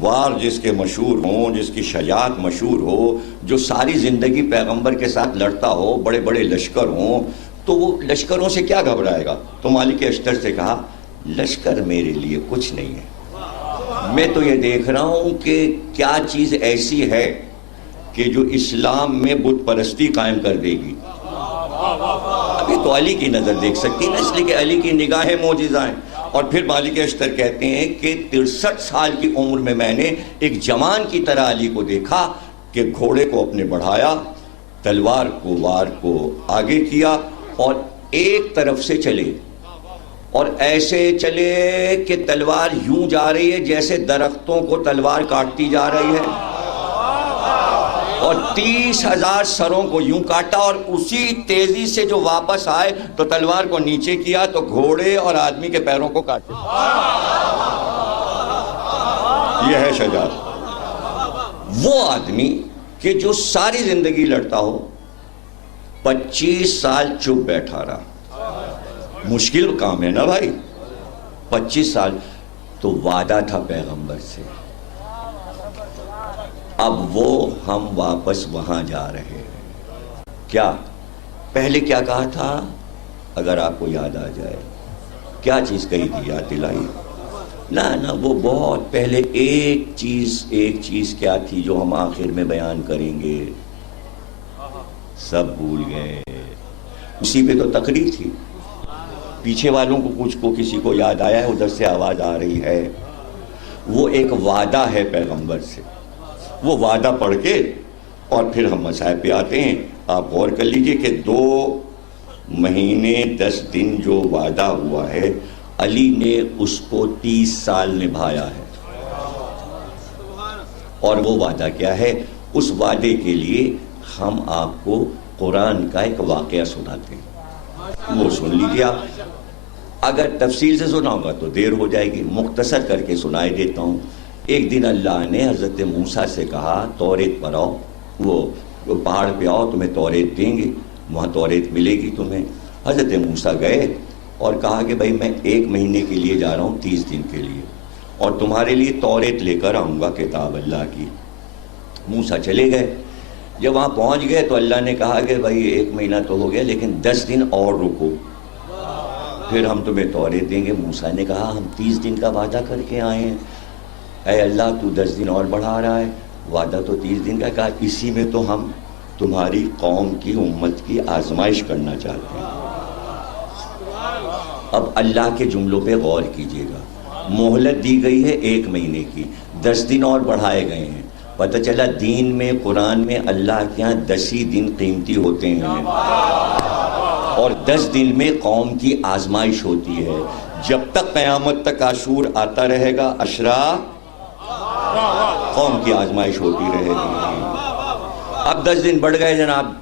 وار جس کے مشہور ہوں، جس کی شجاعت مشہور ہو، جو ساری زندگی پیغمبر کے ساتھ لڑتا ہو، بڑے بڑے لشکر ہوں، تو وہ لشکروں سے کیا گھبرائے گا؟ تو مالک اشتر سے کہا لشکر میرے لیے کچھ نہیں ہے، میں تو یہ دیکھ رہا ہوں کہ کیا چیز ایسی ہے کہ جو اسلام میں بت پرستی قائم کر دے گی. ابھی تو علی کی نظر دیکھ سکتی ہے نا، اس لیے کہ علی کی نگاہیں معجزہ ہیں. اور پھر مالک اشتر کہتے ہیں کہ 63 سال کی عمر میں میں نے ایک جوان کی طرح علی کو دیکھا کہ گھوڑے کو اپنے بڑھایا، تلوار کو وار کو آگے کیا اور ایک طرف سے چلے، اور ایسے چلے کہ تلوار یوں جا رہی ہے جیسے درختوں کو تلوار کاٹتی جا رہی ہے، اور 30,000 سروں کو یوں کاٹا، اور اسی تیزی سے جو واپس آئے تو تلوار کو نیچے کیا تو گھوڑے اور آدمی کے پیروں کو کاٹے. یہ ہے شجاعت. وہ آدمی کہ جو ساری زندگی لڑتا ہو، 25 سال چپ بیٹھا رہا. مشکل کام ہے نا بھائی، 25 سال. تو وعدہ تھا پیغمبر سے، اب وہ ہم واپس وہاں جا رہے ہیں. کیا پہلے کیا کہا تھا؟ اگر آپ کو یاد آ جائے کیا چیز کہی تھی، یاد دلائی. نہ وہ بہت پہلے ایک چیز کیا تھی جو ہم آخر میں بیان کریں گے، سب بھول گئے. اسی پہ تو تقریر تھی. پیچھے والوں کو کچھ کو کسی کو یاد آیا ہے؟ ادھر سے آواز آ رہی ہے. وہ ایک وعدہ ہے پیغمبر سے. وہ وعدہ پڑھ کے اور پھر ہم مسائل پہ آتے ہیں. آپ غور کر لیجئے کہ 2 مہینے 10 دن جو وعدہ ہوا ہے، علی نے اس کو 30 سال نبھایا ہے. اور وہ وعدہ کیا ہے؟ اس وعدے کے لیے ہم آپ کو قرآن کا ایک واقعہ سناتے ہیں، وہ سن لیجئے. آپ اگر تفصیل سے سنا ہوگا تو دیر ہو جائے گی، مختصر کر کے سنائے دیتا ہوں. ایک دن اللہ نے حضرت موسیٰ سے کہا توریت پر آؤ، وہ پہاڑ پہ آؤ، تمہیں توریت دیں گے، وہاں توریت ملے گی تمہیں. حضرت موسیٰ گئے اور کہا کہ بھائی میں 1 مہینے کے لیے جا رہا ہوں، 30 دن کے لیے، اور تمہارے لیے توریت لے کر آؤں گا، کتاب اللہ کی. موسیٰ چلے گئے. جب وہاں پہنچ گئے تو اللہ نے کہا کہ بھائی 1 مہینہ تو ہو گیا لیکن 10 دن اور رکو، پھر ہم تمہیں توریت دیں گے. موسیٰ نے کہا ہم 30 دن کا وعدہ کر کے آئے ہیں، اے اللہ تو 10 دن اور بڑھا رہا ہے، وعدہ تو 30 دن کا. کہا اسی میں تو ہم تمہاری قوم کی امت کی آزمائش کرنا چاہتے ہیں. اب اللہ کے جملوں پہ غور کیجئے گا. مہلت دی گئی ہے 1 مہینے کی، 10 دن اور بڑھائے گئے ہیں. پتہ چلا دین میں، قرآن میں اللہ کے یہاں 10 ہی دن قیمتی ہوتے ہیں، اور 10 دن میں قوم کی آزمائش ہوتی ہے. جب تک قیامت تک عاشور آتا رہے گا، عشرہ قوم کی آزمائش ہوتی رہے گی. اب 10 دن بڑھ گئے جناب.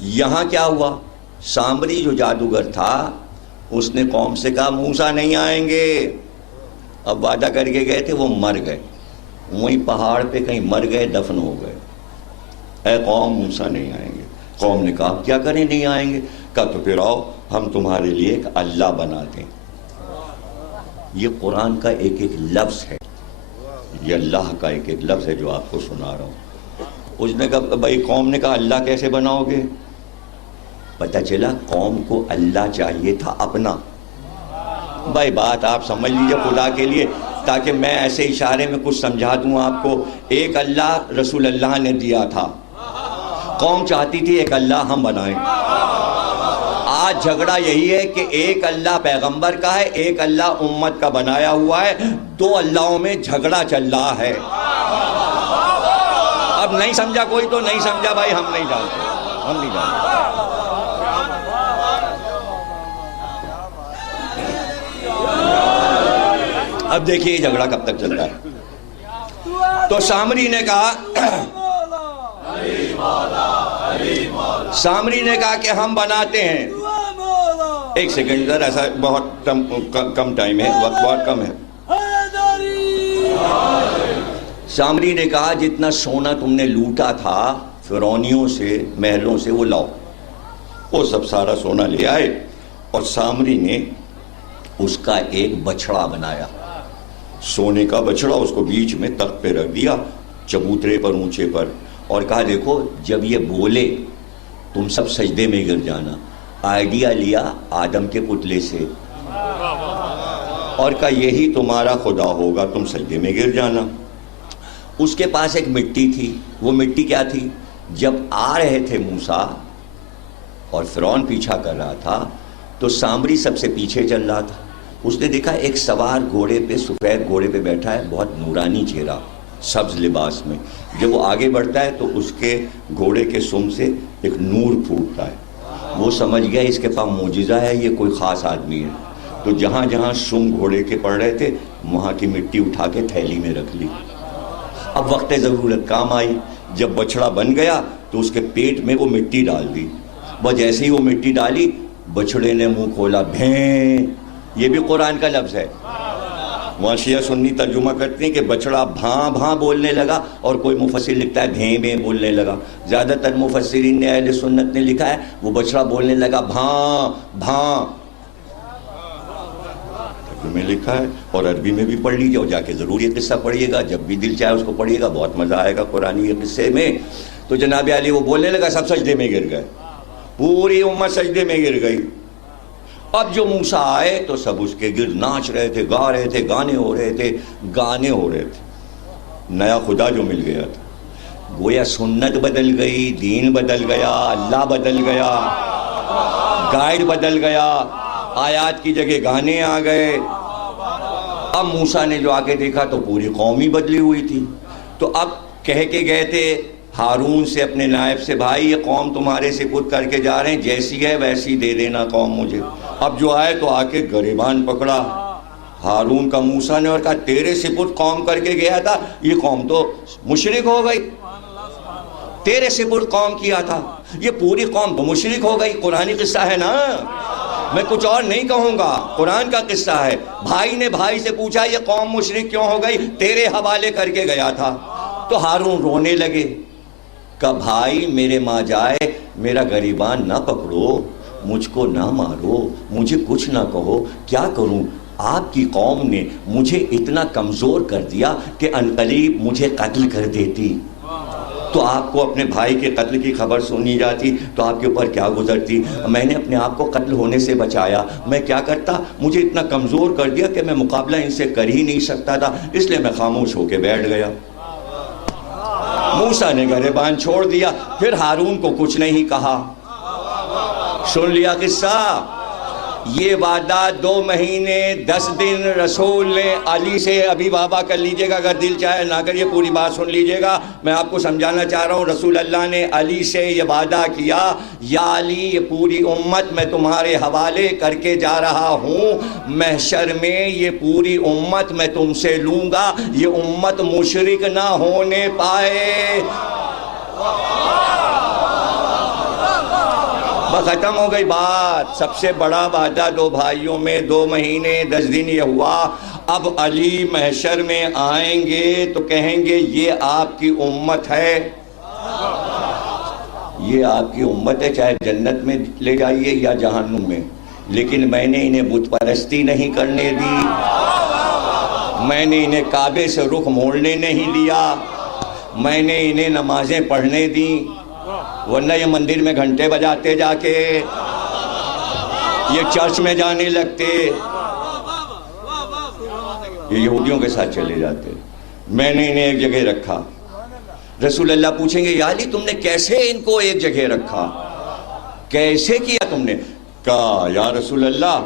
یہاں کیا ہوا؟ سامری جو جادوگر تھا اس نے قوم سے کہا موسیٰ نہیں آئیں گے. اب وعدہ کر کے گئے تھے، وہ مر گئے وہیں پہاڑ پہ کہیں مر گئے، دفن ہو گئے. اے قوم موسیٰ نہیں آئیں گے. قوم نے کہا کیا کریں نہیں آئیں گے؟ کہا تو پھر آؤ ہم تمہارے لیے ایک اللہ بنا دیں. یہ قرآن کا ایک ایک لفظ ہے، یہ اللہ کا ایک ایک لفظ ہے جو آپ کو سنا رہا ہوں. اس نے کہا بھائی، قوم نے کہا اللہ کیسے بناؤ گے؟ پتہ چلا قوم کو اللہ چاہیے تھا اپنا. بھائی بات آپ سمجھ لیجیے خدا کے لیے، تاکہ میں ایسے اشارے میں کچھ سمجھا دوں آپ کو. ایک اللہ رسول اللہ نے دیا تھا، قوم چاہتی تھی ایک اللہ ہم بنائیں. آج جھگڑا یہی ہے کہ ایک اللہ پیغمبر کا ہے، ایک اللہ امت کا بنایا ہوا ہے. 2 اللہوں میں جھگڑا چل رہا ہے. اب نہیں سمجھا کوئی تو نہیں سمجھا بھائی، ہم نہیں جانتے، ہم نہیں جانتے. اب دیکھیے یہ جھگڑا کب تک چلتا ہے. تو سامری نے کہا کہ ہم بناتے ہیں. ایک سیکنڈ سر، ایسا بہت کم ٹائم ہے، وقت بہت کم ہے. سامری نے کہا جتنا سونا تم نے لوٹا تھا فرعونیوں سے، محلوں سے، وہ لاؤ. وہ سب سارا سونا لے آئے اور سامری نے اس کا ایک بچھڑا بنایا، سونے کا بچھڑا. اس کو بیچ میں تخت پہ رکھ دیا، چبوترے پر، اونچے پر، اور کہا دیکھو جب یہ بولے تم سب سجدے میں گر جانا. آئیڈیا لیا آدم کے پتلے سے اور کہا یہی تمہارا خدا ہوگا، تم سجدے میں گر جانا. اس کے پاس ایک مٹی تھی. وہ مٹی کیا تھی؟ جب آ رہے تھے موسیٰ اور فرعون پیچھا کر رہا تھا تو سامری سب سے پیچھے چل رہا تھا. اس نے دیکھا ایک سوار گھوڑے پہ، سفید گھوڑے پہ بیٹھا ہے، بہت نورانی چہرہ، سبز لباس میں. جب وہ آگے بڑھتا ہے تو اس کے گھوڑے کے سم سے ایک نور پھوٹتا ہے. وہ سمجھ گیا اس کے پاس معجزہ ہے، یہ کوئی خاص آدمی ہے. تو جہاں جہاں سم گھوڑے کے پڑ رہے تھے وہاں کی مٹی اٹھا کے تھیلی میں رکھ لی. اب وقت ضرورت کام آئی. جب بچڑا بن گیا تو اس کے پیٹ میں وہ مٹی ڈال دی. وہ جیسے ہی وہ مٹی ڈالی بچڑے نے منہ کھولا، بھیں. یہ بھی قرآن کا لفظ ہے. وہاں شیعہ سنی ترجمہ کرتے ہیں کہ بچڑا بھاں بھاں بولنے لگا، اور کوئی مفسر لکھتا ہے بھیں بھیں بولنے لگا. زیادہ تر مفسرین نے، اہل سنت نے لکھا ہے وہ بچڑا بولنے لگا بھاں بھاں. میں لکھا ہے، اور عربی میں بھی پڑھ لیجیے، اور جا کے ضرور یہ قصہ پڑھیے گا. جب بھی دل چاہے اس کو پڑھیے گا، بہت مزہ آئے گا قرآن یہ قصے میں. تو جناب علی وہ بولنے لگا، سب سجدے میں گر گئے، پوری امت سجدے میں گر گئی. اب جو موسیٰ آئے تو سب اس کے گرد ناچ رہے تھے، گا رہے تھے، گانے ہو رہے تھے. نیا خدا جو مل گیا تھا. گویا سنت بدل گئی، دین بدل گیا، اللہ بدل گیا، گائیڈ بدل گیا، آیات کی جگہ گانے آ گئے. اب موسیٰ نے جو آگے دیکھا تو پوری قوم ہی بدلی ہوئی تھی. تو اب کہہ کے گئے تھے ہارون سے، اپنے نائب سے، بھائی یہ قوم تمہارے سپرد کر کے جا رہے ہیں، جیسی ہے ویسی دے دینا قوم مجھے. اب جو آئے تو آ کے گریبان پکڑا ہارون کا موسیٰ نے اور کہا تیرے سپرد قوم کر کے گیا تھا، یہ قوم تو مشرک ہو گئی. تیرے سپرد قوم کیا تھا، یہ پوری قوم تو مشرک ہو گئی. قرآنی قصہ ہے نا، میں کچھ اور نہیں کہوں گا، قرآن کا قصہ ہے. بھائی نے بھائی سے پوچھا یہ قوم مشرک کیوں ہو گئی؟ تیرے حوالے کر کے گیا تھا. تو ہارون رونے لگے. کہا بھائی میرے ماں جائے، میرا گریبان نہ پکڑو، مجھ کو نہ مارو، مجھے کچھ نہ کہو، کیا کروں؟ آپ کی قوم نے مجھے اتنا کمزور کر دیا کہ عنقریب مجھے قتل کر دیتی. تو آپ کو اپنے بھائی کے قتل کی خبر سنی جاتی تو آپ کے اوپر کیا گزرتی؟ میں نے اپنے آپ کو قتل ہونے سے بچایا. میں کیا کرتا؟ مجھے اتنا کمزور کر دیا کہ میں مقابلہ ان سے کر ہی نہیں سکتا تھا، اس لیے میں خاموش ہو کے بیٹھ گیا. موسیٰ نے گریبان چھوڑ دیا، پھر ہارون کو کچھ نہیں کہا. سن لیا قصہ. یہ وعدہ 2 مہینے 10 دن رسول نے علی سے ابھی بابا کر لیجئے گا، اگر دل چاہے نہ کریے، پوری بات سن لیجئے گا. میں آپ کو سمجھانا چاہ رہا ہوں. رسول اللہ نے علی سے یہ وعدہ کیا، یا علی یہ پوری امت میں تمہارے حوالے کر کے جا رہا ہوں، محشر میں یہ پوری امت میں تم سے لوں گا، یہ امت مشرک نہ ہونے پائے. ختم ہو گئی بات. سب سے بڑا وعدہ 2 بھائیوں میں 2 مہینے 10 دن یہ ہوا. اب علی محشر میں آئیں گے تو کہیں گے یہ آپ کی امت ہے، یہ آپ کی امت ہے، چاہے جنت میں لے جائیے یا جہنم میں، لیکن میں نے انہیں بت پرستی نہیں کرنے دی، میں نے انہیں کعبے سے رخ موڑنے نہیں دیا، میں نے انہیں نمازیں پڑھنے دیں، ورنہ یہ مندر میں گھنٹے بجاتے جا کے، یہ چرچ میں جانے لگتے، یہ یہودیوں کے ساتھ چلے جاتے. میں نے انہیں ایک جگہ رکھا. رسول اللہ پوچھیں گے یا علی تم نے کیسے ان کو ایک جگہ رکھا، کیسے کیا تم نے؟ کہا یا رسول اللہ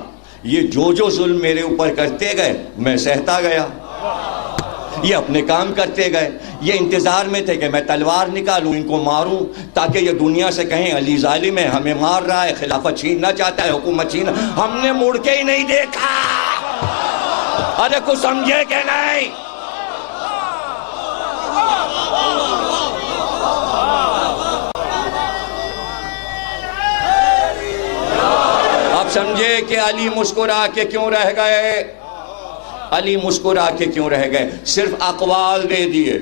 یہ جو ظلم میرے اوپر کرتے گئے میں سہتا گیا، یہ اپنے کام کرتے گئے، یہ انتظار میں تھے کہ میں تلوار نکالوں ان کو ماروں تاکہ یہ دنیا سے کہیں علی ظالم ہے، ہمیں مار رہا ہے، خلافت چھیننا چاہتا ہے، حکومت چھیننا. ہم نے مڑ کے ہی نہیں دیکھا. ارے کچھ سمجھے کہ نہیں؟ اب سمجھے کہ علی مسکرا کے کیوں رہ گئے؟ علی مسکرا کے کیوں رہ گئے؟ صرف اقوال دے دیے،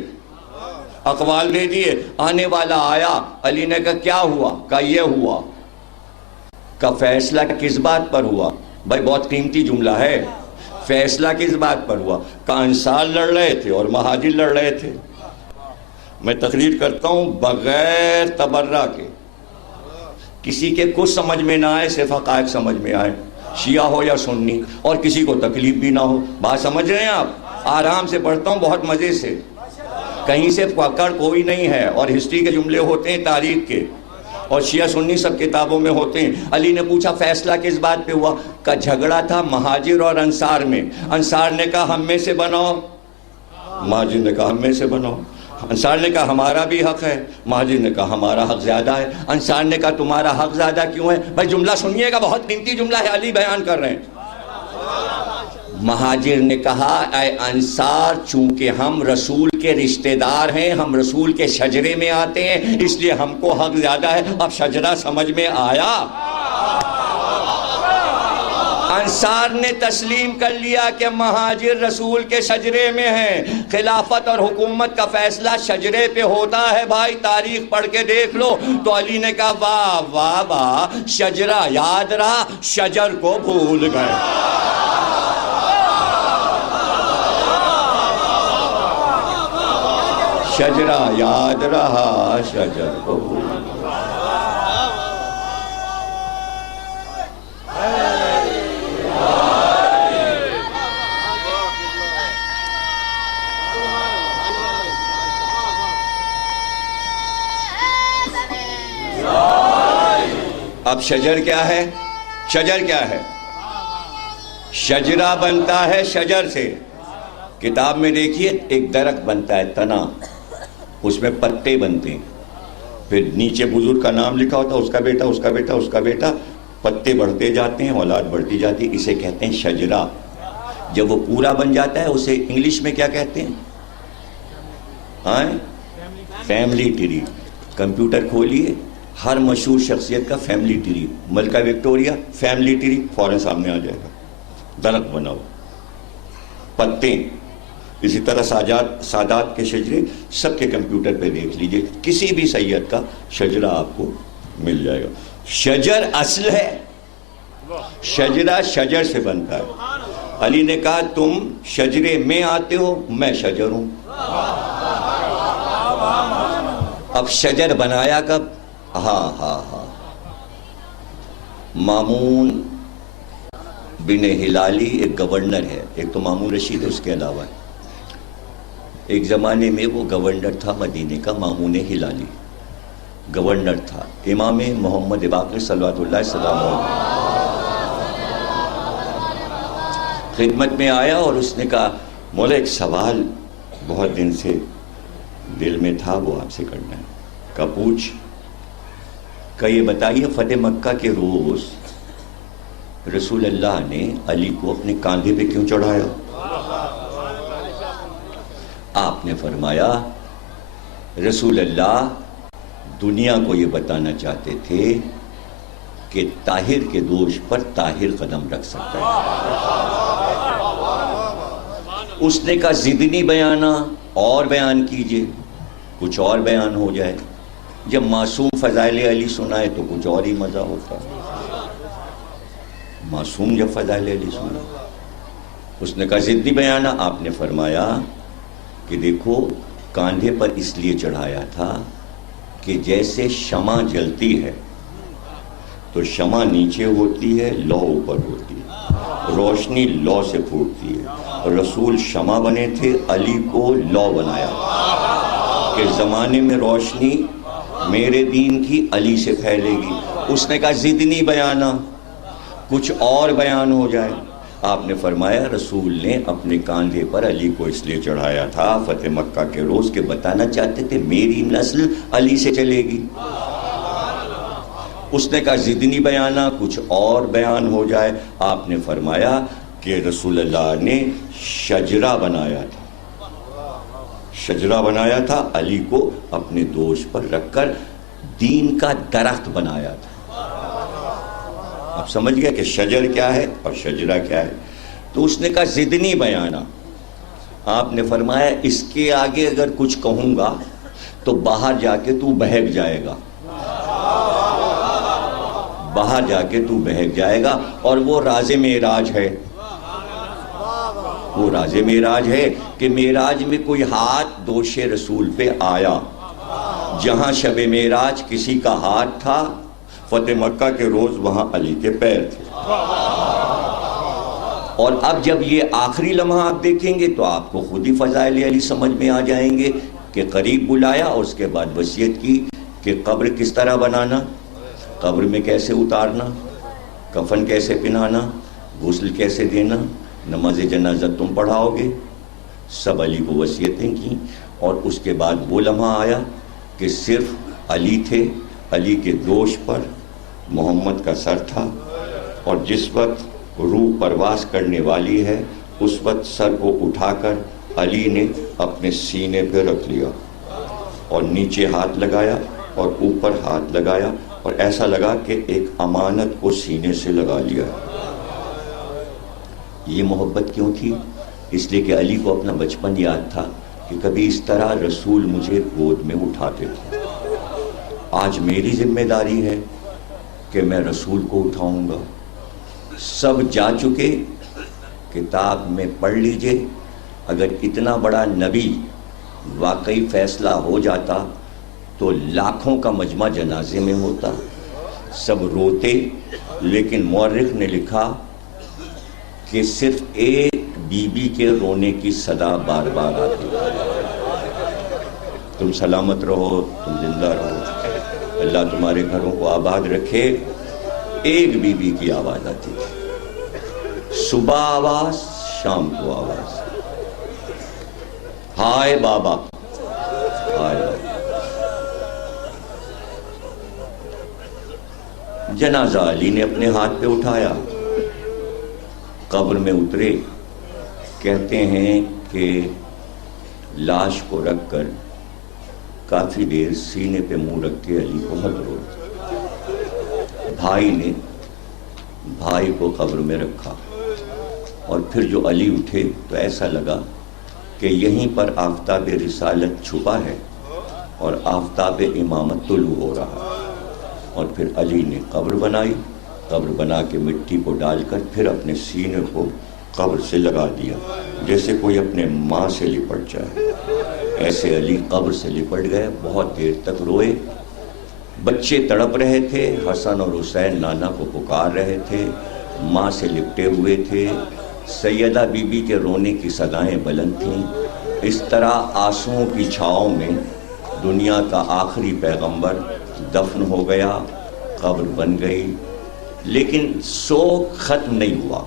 اقوال دے دیے. آنے والا آیا، علی نے کہا کیا ہوا؟ کہا یہ ہوا. کہا فیصلہ کس بات پر ہوا؟ بھائی بہت قیمتی جملہ ہے، فیصلہ کس بات پر ہوا؟ کہا انصار لڑ رہے تھے اور مہاجر لڑ رہے تھے. میں تقریر کرتا ہوں بغیر تبرہ کے، کسی کے کچھ سمجھ میں نہ آئے، صرف حقائق سمجھ میں آئے، شیعہ ہو یا سنی، اور کسی کو تکلیف بھی نہ ہو. بات سمجھ رہے ہیں آپ؟ آرام سے پڑھتا ہوں بہت مزے سے، کہیں سے پکڑ کوئی نہیں ہے، اور ہسٹری کے جملے ہوتے ہیں تاریخ کے، اور شیعہ سنی سب کتابوں میں ہوتے ہیں. علی نے پوچھا فیصلہ کس بات پہ ہوا؟ کہ جھگڑا تھا مہاجر اور انصار میں. انصار نے کہا ہم میں سے بناؤ، مہاجر نے کہا ہم میں سے بناؤ. انصار نے کہا ہمارا بھی حق ہے، مہاجر نے کہا ہمارا حق زیادہ ہے. انصار نے کہا تمہارا حق زیادہ کیوں ہے؟ بھائی جملہ سنیے گا، بہت قیمتی جملہ ہے، علی بیان کر رہے ہیں. مہاجر نے کہا اے انصار چونکہ ہم رسول کے رشتہ دار ہیں، ہم رسول کے شجرے میں آتے ہیں، اس لیے ہم کو حق زیادہ ہے. اب شجرہ سمجھ میں آیا؟ انصار نے تسلیم کر لیا کہ مہاجر رسول کے شجرے میں ہیں، خلافت اور حکومت کا فیصلہ شجرے پہ ہوتا ہے. بھائی تاریخ پڑھ کے دیکھ لو. تو علی نے کہا واہ واہ واہ، شجرہ یاد رہا، شجر کو بھول گئے. شجرہ یاد رہا، شجر کو بھول گئے. اب شجر کیا ہے؟ شجر کیا ہے؟ شجرہ بنتا ہے شجر سے. کتاب میں دیکھیے ایک درخت بنتا ہے، تنا، اس میں پتے بنتے ہیں، پھر نیچے بزرگ کا نام لکھا ہوتا ہے، اس کا بیٹا، اس کا بیٹا، اس کا بیٹا، پتے بڑھتے جاتے ہیں، اولاد بڑھتی جاتی ہے. اسے کہتے ہیں شجرہ. جب وہ پورا بن جاتا ہے اسے انگلش میں کیا کہتے ہیں؟ Family tree. کمپیوٹر کھولیے، ہر مشہور شخصیت کا فیملی ٹری، ملکہ وکٹوریہ فیملی ٹری فوراً سامنے آ جائے گا. درخت بناؤ، پتے. اسی طرح سادات کے شجرے سب کے کمپیوٹر پہ دیکھ لیجئے، کسی بھی سید کا شجرہ آپ کو مل جائے گا. شجر اصل ہے، شجرہ شجر سے بنتا ہے. علی نے کہا تم شجرے میں آتے ہو، میں شجر ہوں. اب شجر بنایا کب؟ ہاں مامون بن ہلالی ایک گورنر ہے، ایک تو مامون رشید ہے، اس کے علاوہ ایک زمانے میں وہ گورنر تھا مدینے کا، مامون ہلالی گورنر تھا. امام محمد باقر صلوات اللہ وسلم خدمت میں آیا اور اس نے کہا مولا ایک سوال بہت دن سے دل میں تھا، وہ آپ سے کرنا ہے۔ کہا پوچھ۔ کہ یہ بتائیے فتح مکہ کے روز رسول اللہ نے علی کو اپنے کاندھے پہ کیوں چڑھایا؟ آپ نے فرمایا رسول اللہ دنیا کو یہ بتانا چاہتے تھے کہ طاہر کے دوش پر طاہر قدم رکھ سکتا ہے۔ اس نے کہا ضدنی بیانہ اور بیان کیجئے، کچھ اور بیان ہو جائے۔ جب معصوم فضائل علی سنائے تو کچھ اور ہی مزہ ہوتا ہے۔ معصوم جب فضائل علی سنا، اس نے کہا ضدنی بیانہ۔ آپ نے فرمایا کہ دیکھو کاندھے پر اس لیے چڑھایا تھا کہ جیسے شمع جلتی ہے تو شمع نیچے ہوتی ہے، لو اوپر ہوتی ہے، روشنی لو سے پھوٹتی ہے۔ رسول شمع بنے تھے، علی کو لو بنایا کہ زمانے میں روشنی میرے دین کی علی سے پھیلے گی۔ اس نے کہا ضدنی بیانہ، کچھ اور بیان ہو جائے۔ آپ نے فرمایا رسول نے اپنے کاندھے پر علی کو اس لیے چڑھایا تھا فتح مکہ کے روز کے بتانا چاہتے تھے میری نسل علی سے چلے گی۔ اس نے کہا ضدنی بیانہ، کچھ اور بیان ہو جائے۔ آپ نے فرمایا کہ رسول اللہ نے شجرہ بنایا تھا، شجرہ بنایا تھا، علی کو اپنے دوش پر رکھ کر دین کا درخت بنایا تھا۔ اب سمجھ گیا کہ شجر کیا ہے اور شجرہ کیا ہے۔ تو اس نے کہا ضدنی بیانہ۔ آپ نے فرمایا اس کے آگے اگر کچھ کہوں گا تو باہر جا کے تو بہک جائے گا، باہر جا کے تو بہک جائے گا۔ اور وہ راز معراج ہے، وہ راز معراج ہے کہ معراج میں کوئی ہاتھ دوش رسول پہ آیا، جہاں شب معراج کسی کا ہاتھ تھا فتح مکہ کے روز وہاں علی کے پیر تھے۔ اور اب جب یہ آخری لمحہ آپ دیکھیں گے تو آپ کو خود ہی فضائل علی سمجھ میں آ جائیں گے کہ قریب بلایا اور اس کے بعد وصیت کی کہ قبر کس طرح بنانا، قبر میں کیسے اتارنا، کفن کیسے پہنانا، غسل کیسے دینا، نماز جنازہ تم پڑھاؤ گے، سب علی کو وصیتیں کی۔ اور اس کے بعد وہ لمحہ آیا کہ صرف علی تھے، علی کے دوش پر محمد کا سر تھا، اور جس وقت روح پرواز کرنے والی ہے اس وقت سر کو اٹھا کر علی نے اپنے سینے پہ رکھ لیا اور نیچے ہاتھ لگایا اور اوپر ہاتھ لگایا اور ایسا لگا کہ ایک امانت کو سینے سے لگا لیا۔ یہ محبت کیوں تھی؟ اس لیے کہ علی کو اپنا بچپن یاد تھا کہ کبھی اس طرح رسول مجھے گود میں اٹھاتے تھے۔ آج میری ذمہ داری ہے کہ میں رسول کو اٹھاؤں گا۔ سب جا چکے، کتاب میں پڑھ لیجئے، اگر اتنا بڑا نبی واقعی فیصلہ ہو جاتا تو لاکھوں کا مجمع جنازے میں ہوتا، سب روتے، لیکن مورخ نے لکھا کہ صرف ایک بی بی کے رونے کی صدا بار بار آتی، تم سلامت رہو، تم زندہ رہو، اللہ تمہارے گھروں کو آباد رکھے۔ ایک بی بی کی آواز آتی تھی، صبح آواز، شام کو آواز، ہائے بابا، ہائے بابا۔ جنازہ علی نے اپنے ہاتھ پہ اٹھایا، قبر میں اترے، کہتے ہیں کہ لاش کو رکھ کر کافی دیر سینے پہ منہ رکھ کے علی کو بہت روئے۔ بھائی نے بھائی کو قبر میں رکھا اور پھر جو علی اٹھے تو ایسا لگا کہ یہیں پر آفتاب رسالت چھپا ہے اور آفتاب امامت طلوع ہو رہا ہے۔ اور پھر علی نے قبر بنائی، قبر بنا کے مٹی کو ڈال کر پھر اپنے سینے کو قبر سے لگا دیا، جیسے کوئی اپنے ماں سے لپٹ جائے۔ ایسے علی قبر سے لپٹ گئے، بہت دیر تک روئے۔ بچے تڑپ رہے تھے، حسن اور حسین نانا کو پکار رہے تھے، ماں سے لپٹے ہوئے تھے، سیدہ بی بی کے رونے کی صدائیں بلند تھیں۔ اس طرح آنسوؤں کی چھاؤں میں دنیا کا آخری پیغمبر دفن ہو گیا، قبر بن گئی، لیکن سوگ ختم نہیں ہوا۔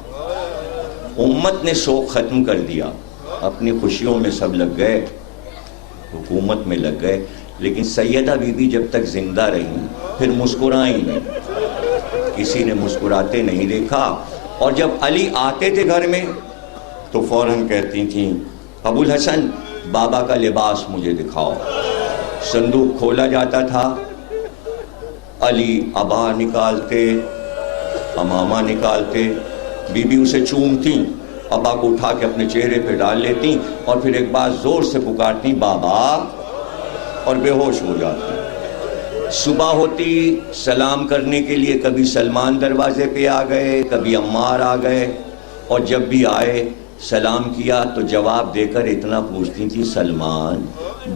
امت نے شوق ختم کر دیا، اپنی خوشیوں میں سب لگ گئے، حکومت میں لگ گئے، لیکن سیدہ بی بی جب تک زندہ رہی پھر مسکرائیں نہیں، کسی نے مسکراتے نہیں دیکھا۔ اور جب علی آتے تھے گھر میں تو فوراً کہتی تھیں ابو الحسن بابا کا لباس مجھے دکھاؤ۔ صندوق کھولا جاتا تھا، علی عبا نکالتے، امامہ نکالتے، بی بی اسے چومتیں، ابا کو اٹھا کے اپنے چہرے پہ ڈال لیتی اور پھر ایک بار زور سے پکارتی بابا، اور بے ہوش ہو جاتی۔ صبح ہوتی سلام کرنے کے لیے کبھی سلمان دروازے پہ آ گئے، کبھی عمار آ گئے، اور جب بھی آئے سلام کیا تو جواب دے کر اتنا پوچھتی تھی سلمان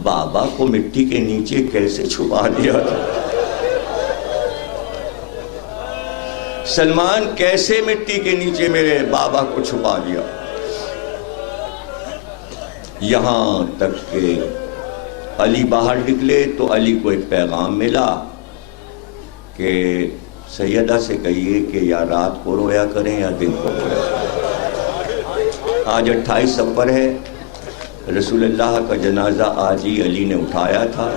بابا کو مٹی کے نیچے کیسے چھپا دیا تھا؟ سلمان کیسے مٹی کے نیچے میرے بابا کو چھپا دیا؟ یہاں تک کہ علی باہر نکلے تو علی کو ایک پیغام ملا کہ سیدہ سے کہیے کہ یا رات کو رویا کریں یا دن کو رویا کریں۔ آج 28 صفر ہے، رسول اللہ کا جنازہ آج ہی علی نے اٹھایا تھا،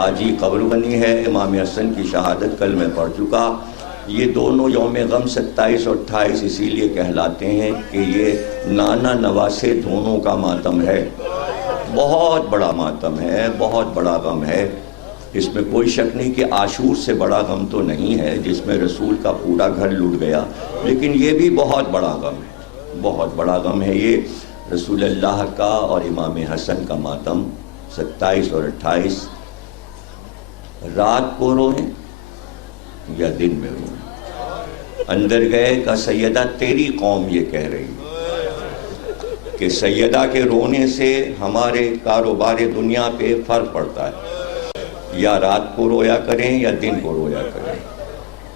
آج ہی قبر بنی ہے، امام حسن کی شہادت کل میں پڑھ چکا۔ یہ دونوں یوم غم 27 اور 28 اسی لیے کہلاتے ہیں کہ یہ نانا نواسے دونوں کا ماتم ہے، بہت بڑا ماتم ہے، بہت بڑا غم ہے۔ اس میں کوئی شک نہیں کہ عاشور سے بڑا غم تو نہیں ہے جس میں رسول کا پورا گھر لٹ گیا، لیکن یہ بھی بہت بڑا غم ہے، بہت بڑا غم ہے یہ رسول اللہ کا اور امام حسن کا ماتم 27 اور 28۔ رات کو روئیں یا دن میں روئیں؟ اندر گئے کہ سیدہ تیری قوم یہ کہہ رہی کہ سیدہ کے رونے سے ہمارے کاروبار دنیا پہ فرق پڑتا ہے، یا رات کو رویا کریں یا دن کو رویا کریں۔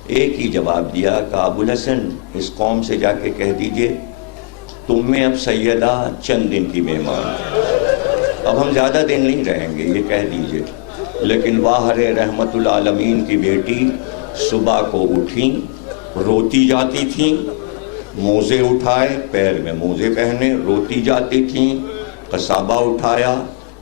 ایک ہی جواب دیا کہ ابو الحسن اس قوم سے جا کے کہہ دیجئے تم میں اب سیدہ چند دن کی مہمان، اب ہم زیادہ دن نہیں رہیں گے، یہ کہہ دیجئے۔ لیکن واہر رحمت العالمین کی بیٹی صبح کو اٹھیں، روتی جاتی تھیں، موزے اٹھائے، پیر میں موزے پہنے، روتی جاتی تھیں، قصابہ اٹھایا،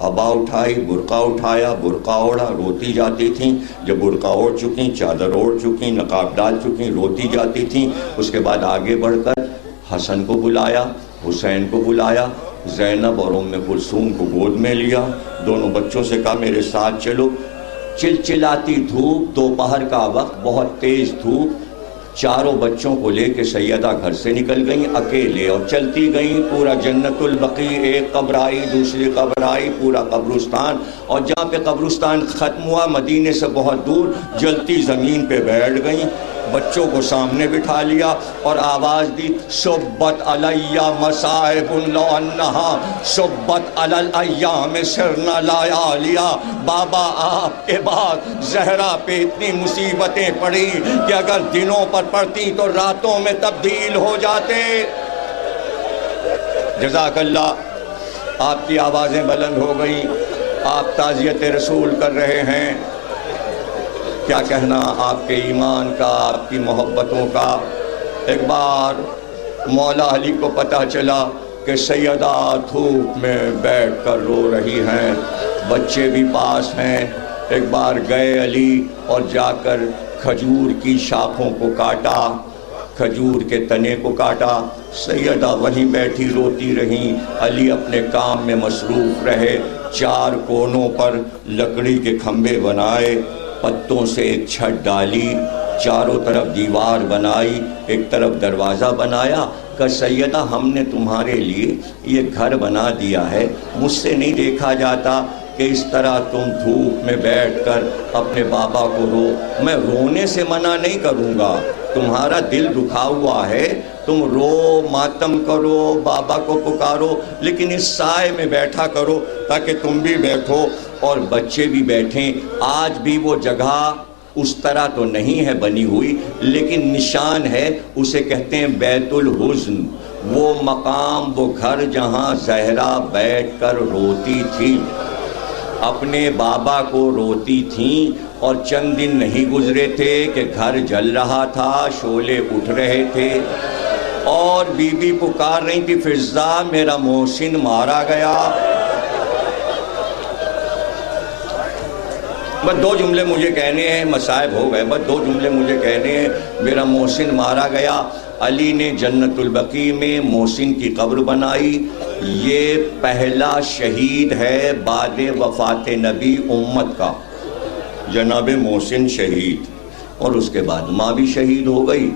عبا اٹھائی، برقع اٹھایا، برقع اوڑھا، روتی جاتی تھیں۔ جب برقع اوڑھ چکیں، چادر اوڑھ چکیں، نقاب ڈال چکیں، روتی جاتی تھیں۔ اس کے بعد آگے بڑھ کر حسن کو بلایا، حسین کو بلایا، زینب اور ام کلثوم کو گود میں لیا، دونوں بچوں سے کہا میرے ساتھ چلو۔ چلچلاتی دھوپ، دوپہر کا وقت، بہت تیز دھوپ، چاروں بچوں کو لے کے سیدہ گھر سے نکل گئیں اکیلے، اور چلتی گئیں پورا جنت البقیع، ایک قبر آئی، دوسری قبر آئی، پورا قبرستان، اور جہاں پہ قبرستان ختم ہوا مدینے سے بہت دور جلتی زمین پہ بیٹھ گئیں، بچوں کو سامنے بٹھا لیا اور آواز دی صبت علیہ مصائب لو انہا صبت علی الایام سرنا لایالیا۔ بابا آپ کے بعد زہرا پہ اتنی مصیبتیں پڑی کہ اگر دنوں پر پڑتی تو راتوں میں تبدیل ہو جاتے۔ جزاک اللہ، آپ کی آوازیں بلند ہو گئیں، آپ تعزیت رسول کر رہے ہیں، کیا کہنا آپ کے ایمان کا، آپ کی محبتوں کا۔ ایک بار مولا علی کو پتہ چلا کہ سیدہ دھوپ میں بیٹھ کر رو رہی ہیں، بچے بھی پاس ہیں۔ ایک بار گئے علی اور جا کر کھجور کی شاخوں کو کاٹا، کھجور کے تنے کو کاٹا، سیدہ وہیں بیٹھی روتی رہیں، علی اپنے کام میں مصروف رہے۔ چار کونوں پر لکڑی کے کھمبے بنائے، پتوں سے ایک چھت ڈالی، چاروں طرف دیوار بنائی، ایک طرف دروازہ بنایا کہ سیدہ ہم نے تمہارے لیے یہ گھر بنا دیا ہے، مجھ سے نہیں دیکھا جاتا کہ اس طرح تم دھوپ میں بیٹھ کر اپنے بابا کو رو۔ میں رونے سے منع نہیں کروں گا، تمہارا دل دکھا ہوا ہے، تم رو، ماتم کرو، بابا کو پکارو، لیکن اس سائے میں بیٹھا کرو تاکہ تم بھی بیٹھو اور بچے بھی بیٹھیں۔ آج بھی وہ جگہ اس طرح تو نہیں ہے بنی ہوئی، لیکن نشان ہے، اسے کہتے ہیں بیت الحزن، وہ مقام، وہ گھر جہاں زہرا بیٹھ کر روتی تھی، اپنے بابا کو روتی تھیں، اور چند دن نہیں گزرے تھے کہ گھر جل رہا تھا، شعلے اٹھ رہے تھے، اور بی بی پکار رہی تھی فضا میرا محسن مارا گیا. بس 2 جملے مجھے کہنے ہیں، مصائب ہو گئے، بس 2 جملے مجھے کہنے ہیں. میرا محسن مارا گیا. علی نے جنت البقیع میں محسن کی قبر بنائی. یہ پہلا شہید ہے بعد وفات نبی امت کا، جناب محسن شہید. اور اس کے بعد ماں بھی شہید ہو گئی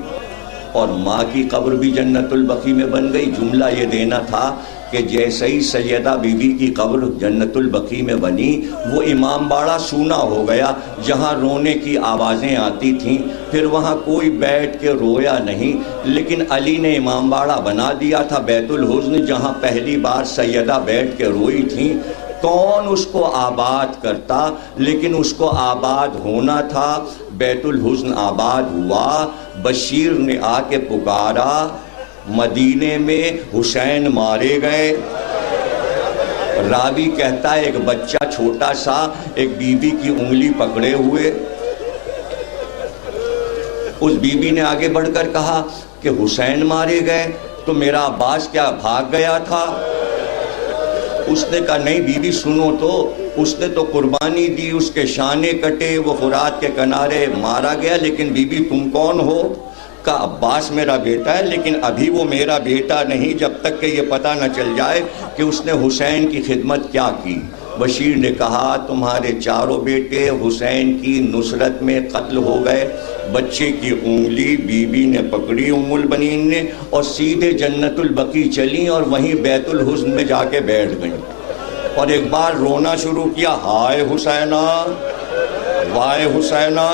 اور ماں کی قبر بھی جنت البقیع میں بن گئی. جملہ یہ دینا تھا کہ جیسے ہی سیدہ بی بی کی قبر جنت البقیع میں بنی، وہ امام باڑہ سونا ہو گیا. جہاں رونے کی آوازیں آتی تھیں پھر وہاں کوئی بیٹھ کے رویا نہیں، لیکن علی نے امام باڑہ بنا دیا تھا بیت الحزن، جہاں پہلی بار سیدہ بیٹھ کے روئی تھیں. کون اس کو آباد کرتا، لیکن اس کو آباد ہونا تھا. بیت الحزن آباد ہوا. بشیر نے آ کے پکارا، مدینے میں حسین مارے گئے. راوی کہتا ہے ایک بچہ چھوٹا سا ایک بی بی کی انگلی پکڑے ہوئے. اس بی بی نے آگے بڑھ کر کہا کہ حسین مارے گئے تو میرا عباس کیا بھاگ گیا تھا؟ اس نے کہا نہیں بی بی سنو تو، اس نے تو قربانی دی، اس کے شانے کٹے، وہ فرات کے کنارے مارا گیا. لیکن بی بی تم کون ہو؟ کہا عباس میرا بیٹا ہے، لیکن ابھی وہ میرا بیٹا نہیں جب تک کہ یہ پتہ نہ چل جائے کہ اس نے حسین کی خدمت کیا کی. بشیر نے کہا تمہارے 4 بیٹے حسین کی نصرت میں قتل ہو گئے. بچے کی انگلی بی بی نے پکڑی ام البنین نے اور سیدھے جنت البقیع چلی اور وہیں بیت الحزن میں جا کے بیٹھ گئیں اور ایک بار رونا شروع کیا، ہائے حسینہ وائے حسینہ.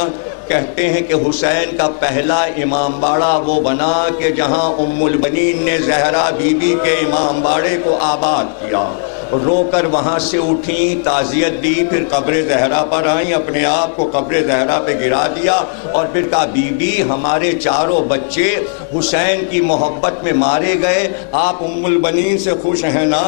کہتے ہیں کہ حسین کا پہلا امام باڑہ وہ بنا کہ جہاں ام البنین نے زہرا بی بی کے امام باڑے کو آباد کیا. رو کر وہاں سے اٹھیں، تعزیت دی، پھر قبر زہرا پر آئیں، اپنے آپ کو قبر زہرا پہ گرا دیا اور پھر کہا بی بی ہمارے 4 بچے حسین کی محبت میں مارے گئے، آپ ام البنین سے خوش ہیں نا؟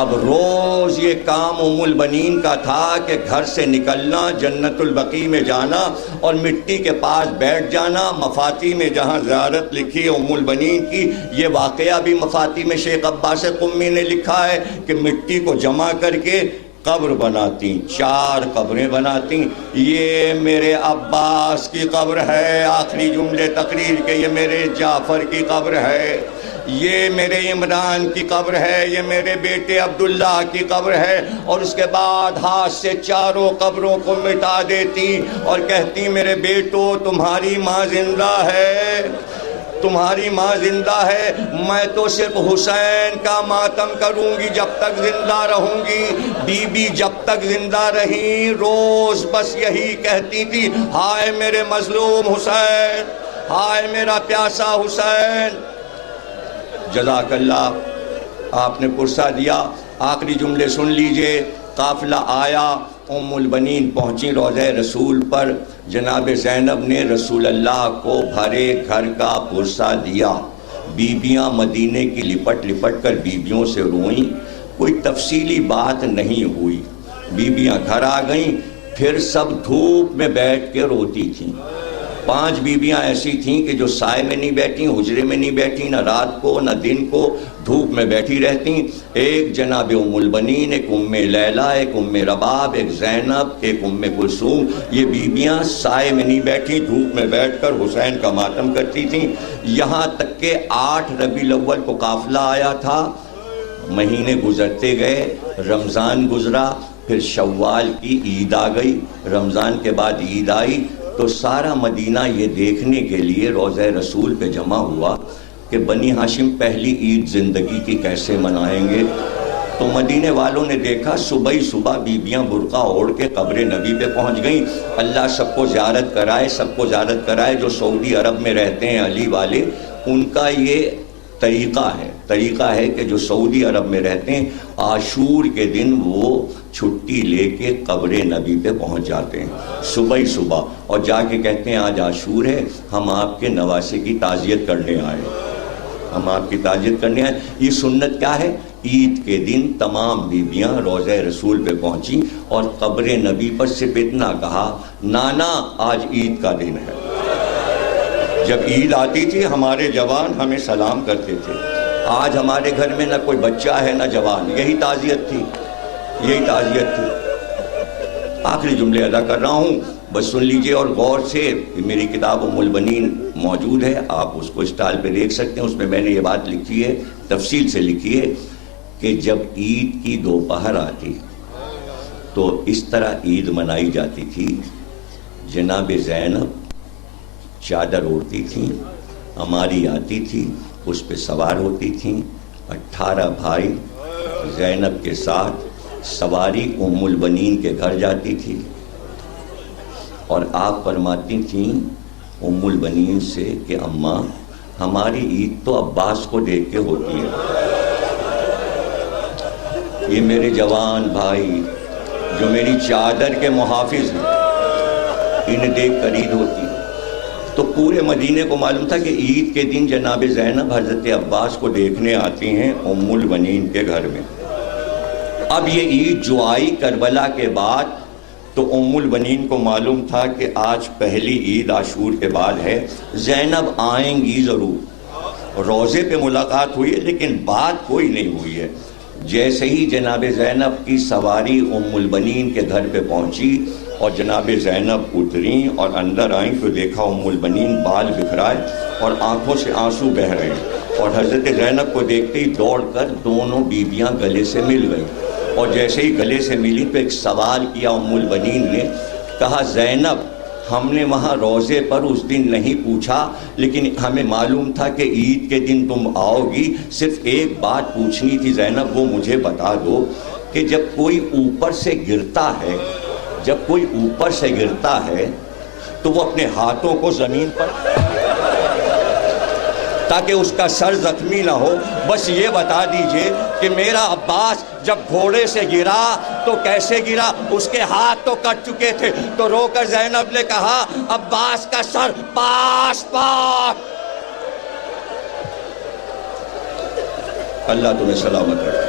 اب روز یہ کام ام البنین کا تھا کہ گھر سے نکلنا، جنت البقیع میں جانا اور مٹی کے پاس بیٹھ جانا. مفاتی میں جہاں زیارت لکھی ہے ام البنین کی، یہ واقعہ بھی مفاتی میں شیخ عباس قمی نے لکھا ہے کہ مٹی کو جمع کر کے قبر بناتی، 4 قبریں بناتی. یہ میرے عباس کی قبر ہے، آخری جملے تقریر کے، یہ میرے جعفر کی قبر ہے، یہ میرے عمران کی قبر ہے، یہ میرے بیٹے عبداللہ کی قبر ہے. اور اس کے بعد ہاتھ سے 4 قبروں کو مٹا دیتی اور کہتی میرے بیٹو تمہاری ماں زندہ ہے، تمہاری ماں زندہ ہے، میں تو صرف حسین کا ماتم کروں گی جب تک زندہ رہوں گی. بی بی جب تک زندہ رہی روز بس یہی کہتی تھی، ہائے میرے مظلوم حسین، ہائے میرا پیاسا حسین. جزاک اللہ، آپ نے پرسہ دیا. آخری جملے سن لیجئے. قافلہ آیا، ام البنین پہنچی روضہ رسول پر. جناب زینب نے رسول اللہ کو بھرے گھر کا پرسہ دیا. بیبیاں مدینے کی لپٹ لپٹ کر بیبیوں سے روئیں. کوئی تفصیلی بات نہیں ہوئی. بیبیاں گھر آ گئیں، پھر سب دھوپ میں بیٹھ کے روتی تھیں. 5 بیبیاں ایسی تھیں کہ جو سائے میں نہیں بیٹھیں، حجرے میں نہیں بیٹھیں، نہ رات کو نہ دن کو، دھوپ میں بیٹھی رہتیں. ایک جناب ام البنین، ایک ام لیلہ، ایک ام رباب، ایک زینب، ایک ام کلثوم. یہ بیبیاں سائے میں نہیں بیٹھیں، دھوپ میں بیٹھ کر حسین کا ماتم کرتی تھیں. یہاں تک کہ 8 ربیع الاول کو قافلہ آیا تھا. مہینے گزرتے گئے، رمضان گزرا، پھر شوال کی عید آ گئی، رمضان کے بعد عید آئی. تو سارا مدینہ یہ دیکھنے کے لیے روضہ رسول پہ جمع ہوا کہ بنی ہاشم پہلی عید زندگی کی کیسے منائیں گے. تو مدینے والوں نے دیکھا صبح ہی صبح بیبیاں برقع اوڑھ کے قبر نبی پہ پہنچ گئیں. اللہ سب کو زیارت کرائے، سب کو زیارت کرائے. جو سعودی عرب میں رہتے ہیں علی والے، ان کا یہ طریقہ ہے کہ جو سعودی عرب میں رہتے ہیں عاشور کے دن وہ چھٹی لے کے قبر نبی پہ پہنچ جاتے ہیں صبح ہی صبح اور جا کے کہتے ہیں آج عاشور ہے، ہم آپ کے نواسے کی تعزیت کرنے آئے، ہم آپ کی تعزیت کرنے آئے. یہ سنت کیا ہے؟ عید کے دن تمام بیبیاں روضہ رسول پہ پہنچیں اور قبر نبی پر صرف اتنا کہا، نانا آج عید کا دن ہے. جب عید آتی تھی ہمارے جوان ہمیں سلام کرتے تھے. آج ہمارے گھر میں نہ کوئی بچہ ہے نہ جوان. یہی تعزیت تھی. آخری جملے ادا کر رہا ہوں, بس سن لیجئے اور غور سے. میری کتاب ام البنین موجود ہے, آپ اس کو اسٹال پہ دیکھ سکتے ہیں. اس میں نے یہ بات لکھی ہے, تفصیل سے لکھی ہے کہ جب عید کی دوپہر آتی تو اس طرح عید منائی جاتی تھی. جناب زینب چادر اوڑھتی تھیں, ہماری آتی تھی, اس پہ سوار ہوتی تھیں. 18 بھائی زینب کے ساتھ سواری ام البنین کے گھر جاتی تھی, اور آپ فرماتی تھیں ام البنین سے کہ اماں ہماری عید تو عباس کو دیکھ کے ہوتی ہے. یہ میرے جوان بھائی جو میری چادر کے محافظ ہیں, انہیں دیکھ کر عید ہوتی. تو پورے مدینے کو معلوم تھا کہ عید کے دن جناب زینب حضرت عباس کو دیکھنے آتی ہیں ام البنین کے گھر میں. اب یہ عید جو آئی کربلا کے بعد تو ام البنین کو معلوم تھا کہ آج پہلی عید عاشور کے بعد ہے, زینب آئیں گی ضرور. روضے پہ ملاقات ہوئی ہے لیکن بات کوئی نہیں ہوئی ہے. جیسے ہی جناب زینب کی سواری ام البنین کے گھر پہ پہنچی اور جناب زینب اتریں اور اندر آئیں تو دیکھا ام البنین بال بکھرائے اور آنکھوں سے آنسو بہہ رہے ہیں. اور حضرت زینب کو دیکھتے ہی دوڑ کر دونوں بیویاں گلے سے مل گئیں. اور جیسے ہی گلے سے ملی تو ایک سوال کیا ام البنین نے, کہا زینب ہم نے وہاں روضے پر اس دن نہیں پوچھا, لیکن ہمیں معلوم تھا کہ عید کے دن تم آؤ گی. صرف ایک بات پوچھنی تھی زینب, وہ مجھے بتا دو کہ جب کوئی اوپر سے گرتا ہے تو وہ اپنے ہاتھوں کو زمین پر تاکہ اس کا سر زخمی نہ ہو, بس یہ بتا دیجئے کہ میرا عباس جب گھوڑے سے گرا تو کیسے گرا, اس کے ہاتھ تو کٹ چکے تھے. تو رو کر زینب نے کہا عباس کا سر پاس. اللہ تمہیں سلامت رکھے.